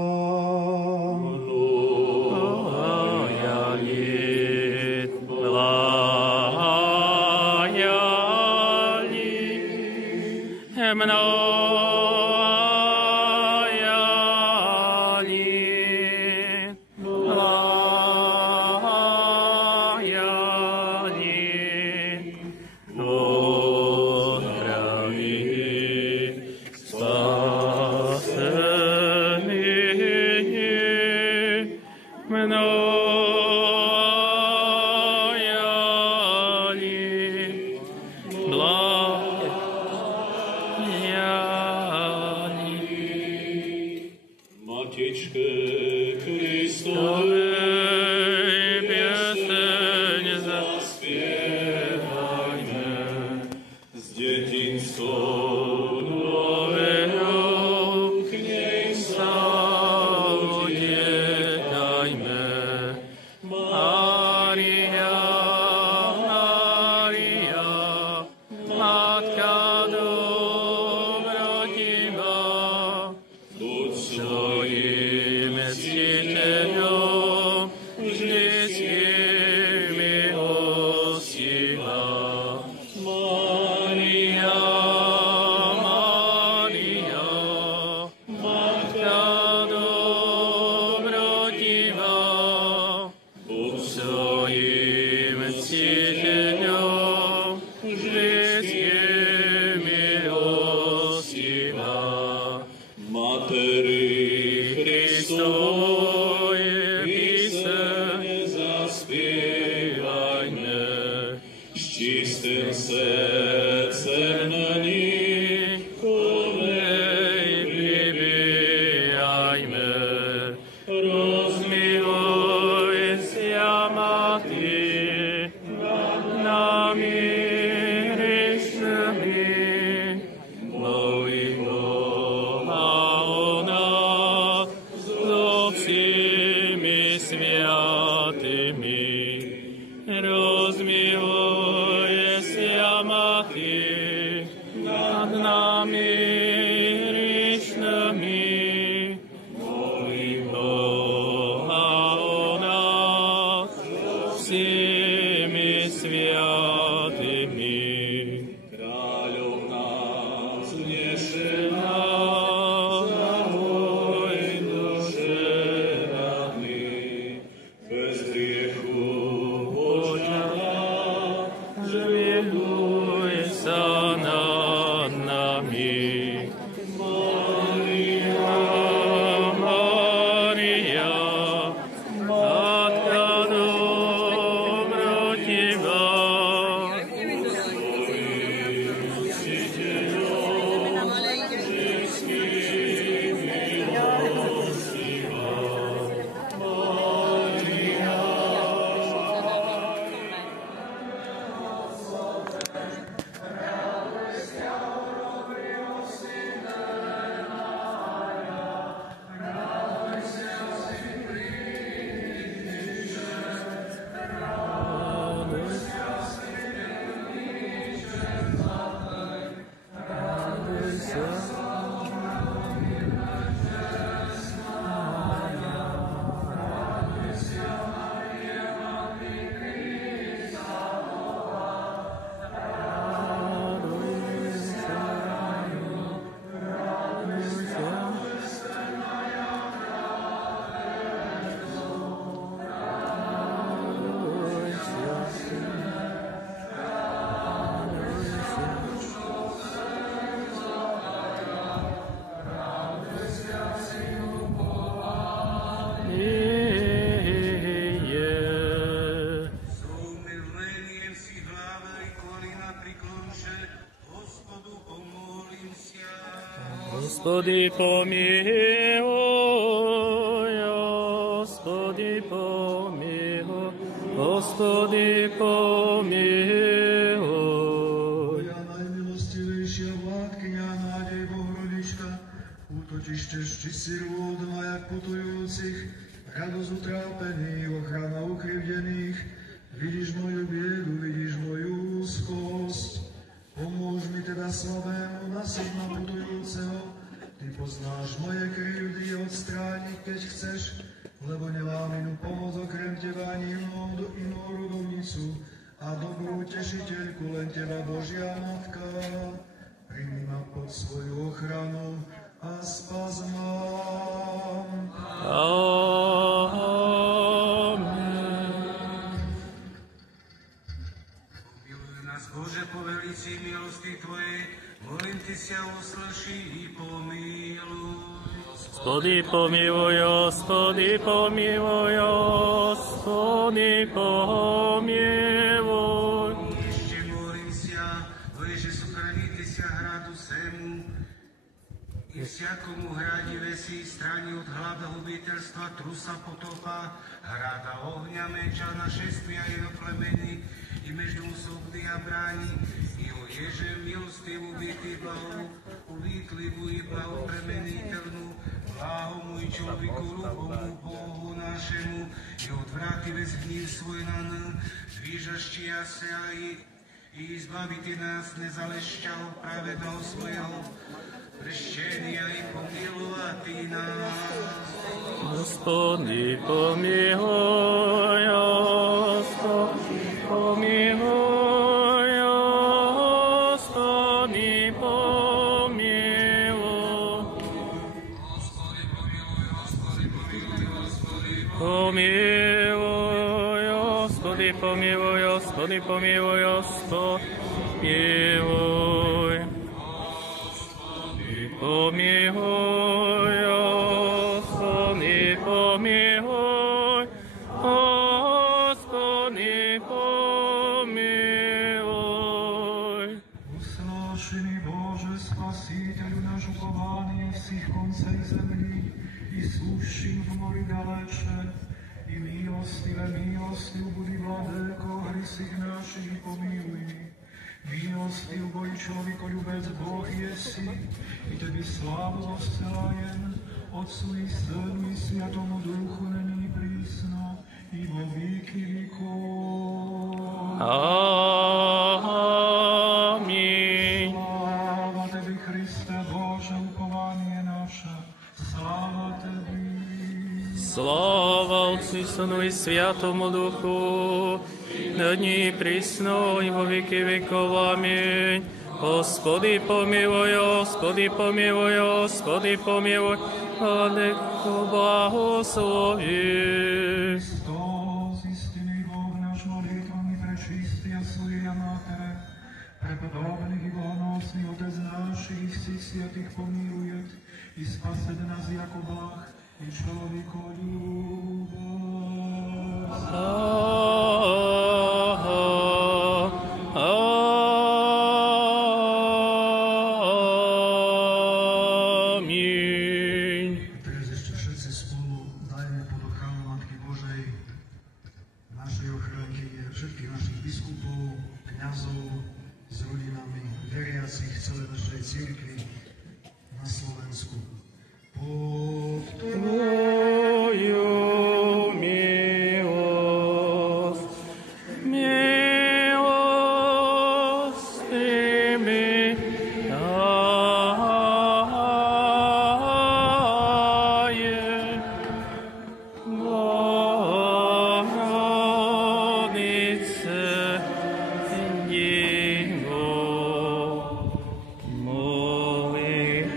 Господи, помилуй, Господи, помилуй, Господи, помилуй. Твоя najmilostivejšia vládkyňa, nádej Bohorodička, útočište štisirôdna, jak putujúcich, radosť utrápených, ochrana ukrivdených, vidíš moju biedu, vidíš moju úzkosť. Pomôž mi teda slabému na srdna putujúceho, ty poznáš moje krivdy odstrániť, keď chceš, lebo nemám inú pomoc okrem teba ani inú rodovnicu a dobrú tešiteľku, len teba Božia Matka. Príjmi ma pod svoju ochranu a spas mám. Bože, po veľkej milosti Tvojej, molím Ty sa uslyší i pomíluj. Господи, помилуй, Господи, помилуй, Господи, помилуй. Ešte molím sa, o Ježisu, chraníte sa hradu Semu, i всякому hradi vesí strani od hlada, hubiteľstva, trusa, potopa, hrada ohňa, meča, našestvia jednoplemení, i междуусобные обрани, и о еже милостиву бити благу, увитливу и благопременительну, благому и човеку любому Богу нашему, и отврати весь гнев свой на нас, движащия се и избавите нас незалежащего праведного своего, прещения и помиловати нас. Господи, помилуй, Господи, помилуй, Господи, помилуй. Помилуй, Господи, помилуй, Господи, помилуй, Господи, помилуй. Помилуй, Господи, помилуй, Господи, помилуй. Услыши, Боже, Спасителю наш, упование всех концей земли, и сущим в море далече, и милостив буди, владыко, гресих наших помилуй. Milostiv boj človekoľubec Boh jesi, i Tebi slávu oscelajem, Otcu i Synu i Sviatomu Duchu, není prísno, i vo víky víkov. Amen. Sláva Tebi, Kriste Bože, upovanie naše, sláva Tebi. Слава Отцу и Сыну и Святому Духу, ныне и присно и во веки веков. Аминь. Господи, помилуй, Господи, помилуй, Господи, помилуй, Владыко, благослови. Христос, истинный Бог наш, молитвами пречистия Своя Матере, преподобных и богоносный Отец наших и всех святых помилует, и спасет нас, яко благ и человеколюбец. Аминь. Teraz ešte všetci spolu dajme pod ochranu Matky Božej, našej ochrankyne, všetkých našich biskupov, kňazov, s rodinami veriacich celej našej cirkvi na Slovensku. Pod Твою милость, милостивый дае, Богородице Дева, моли наших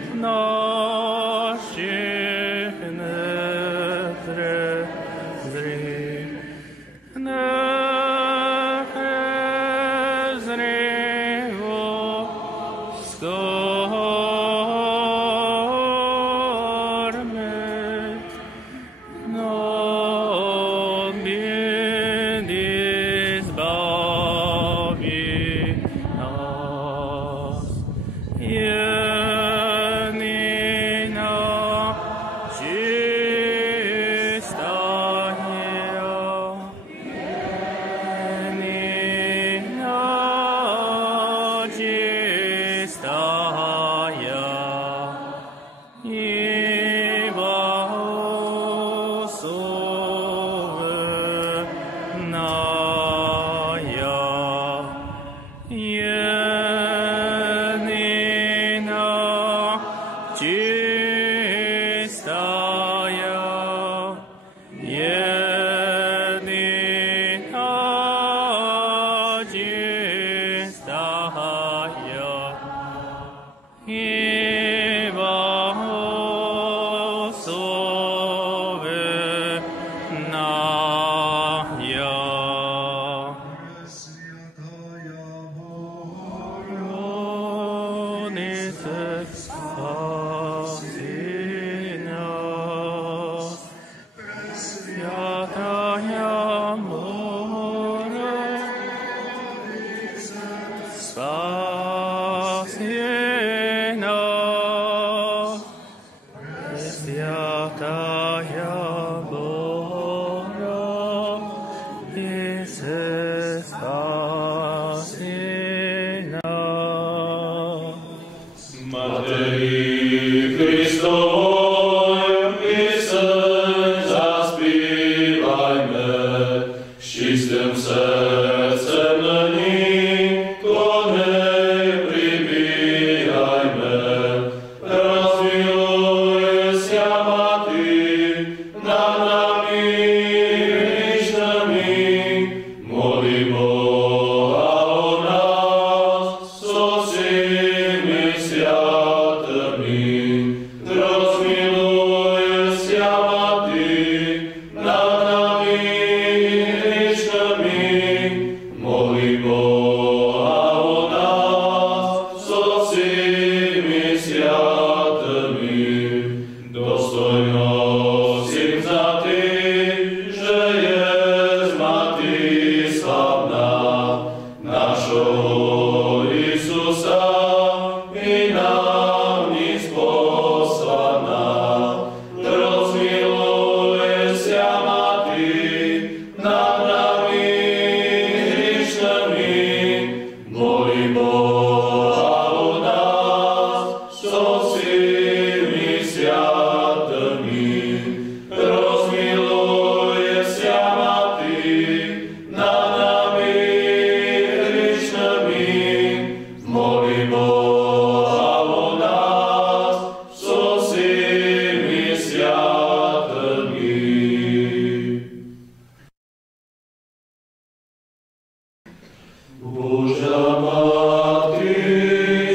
Božia Matky,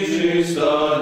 čistá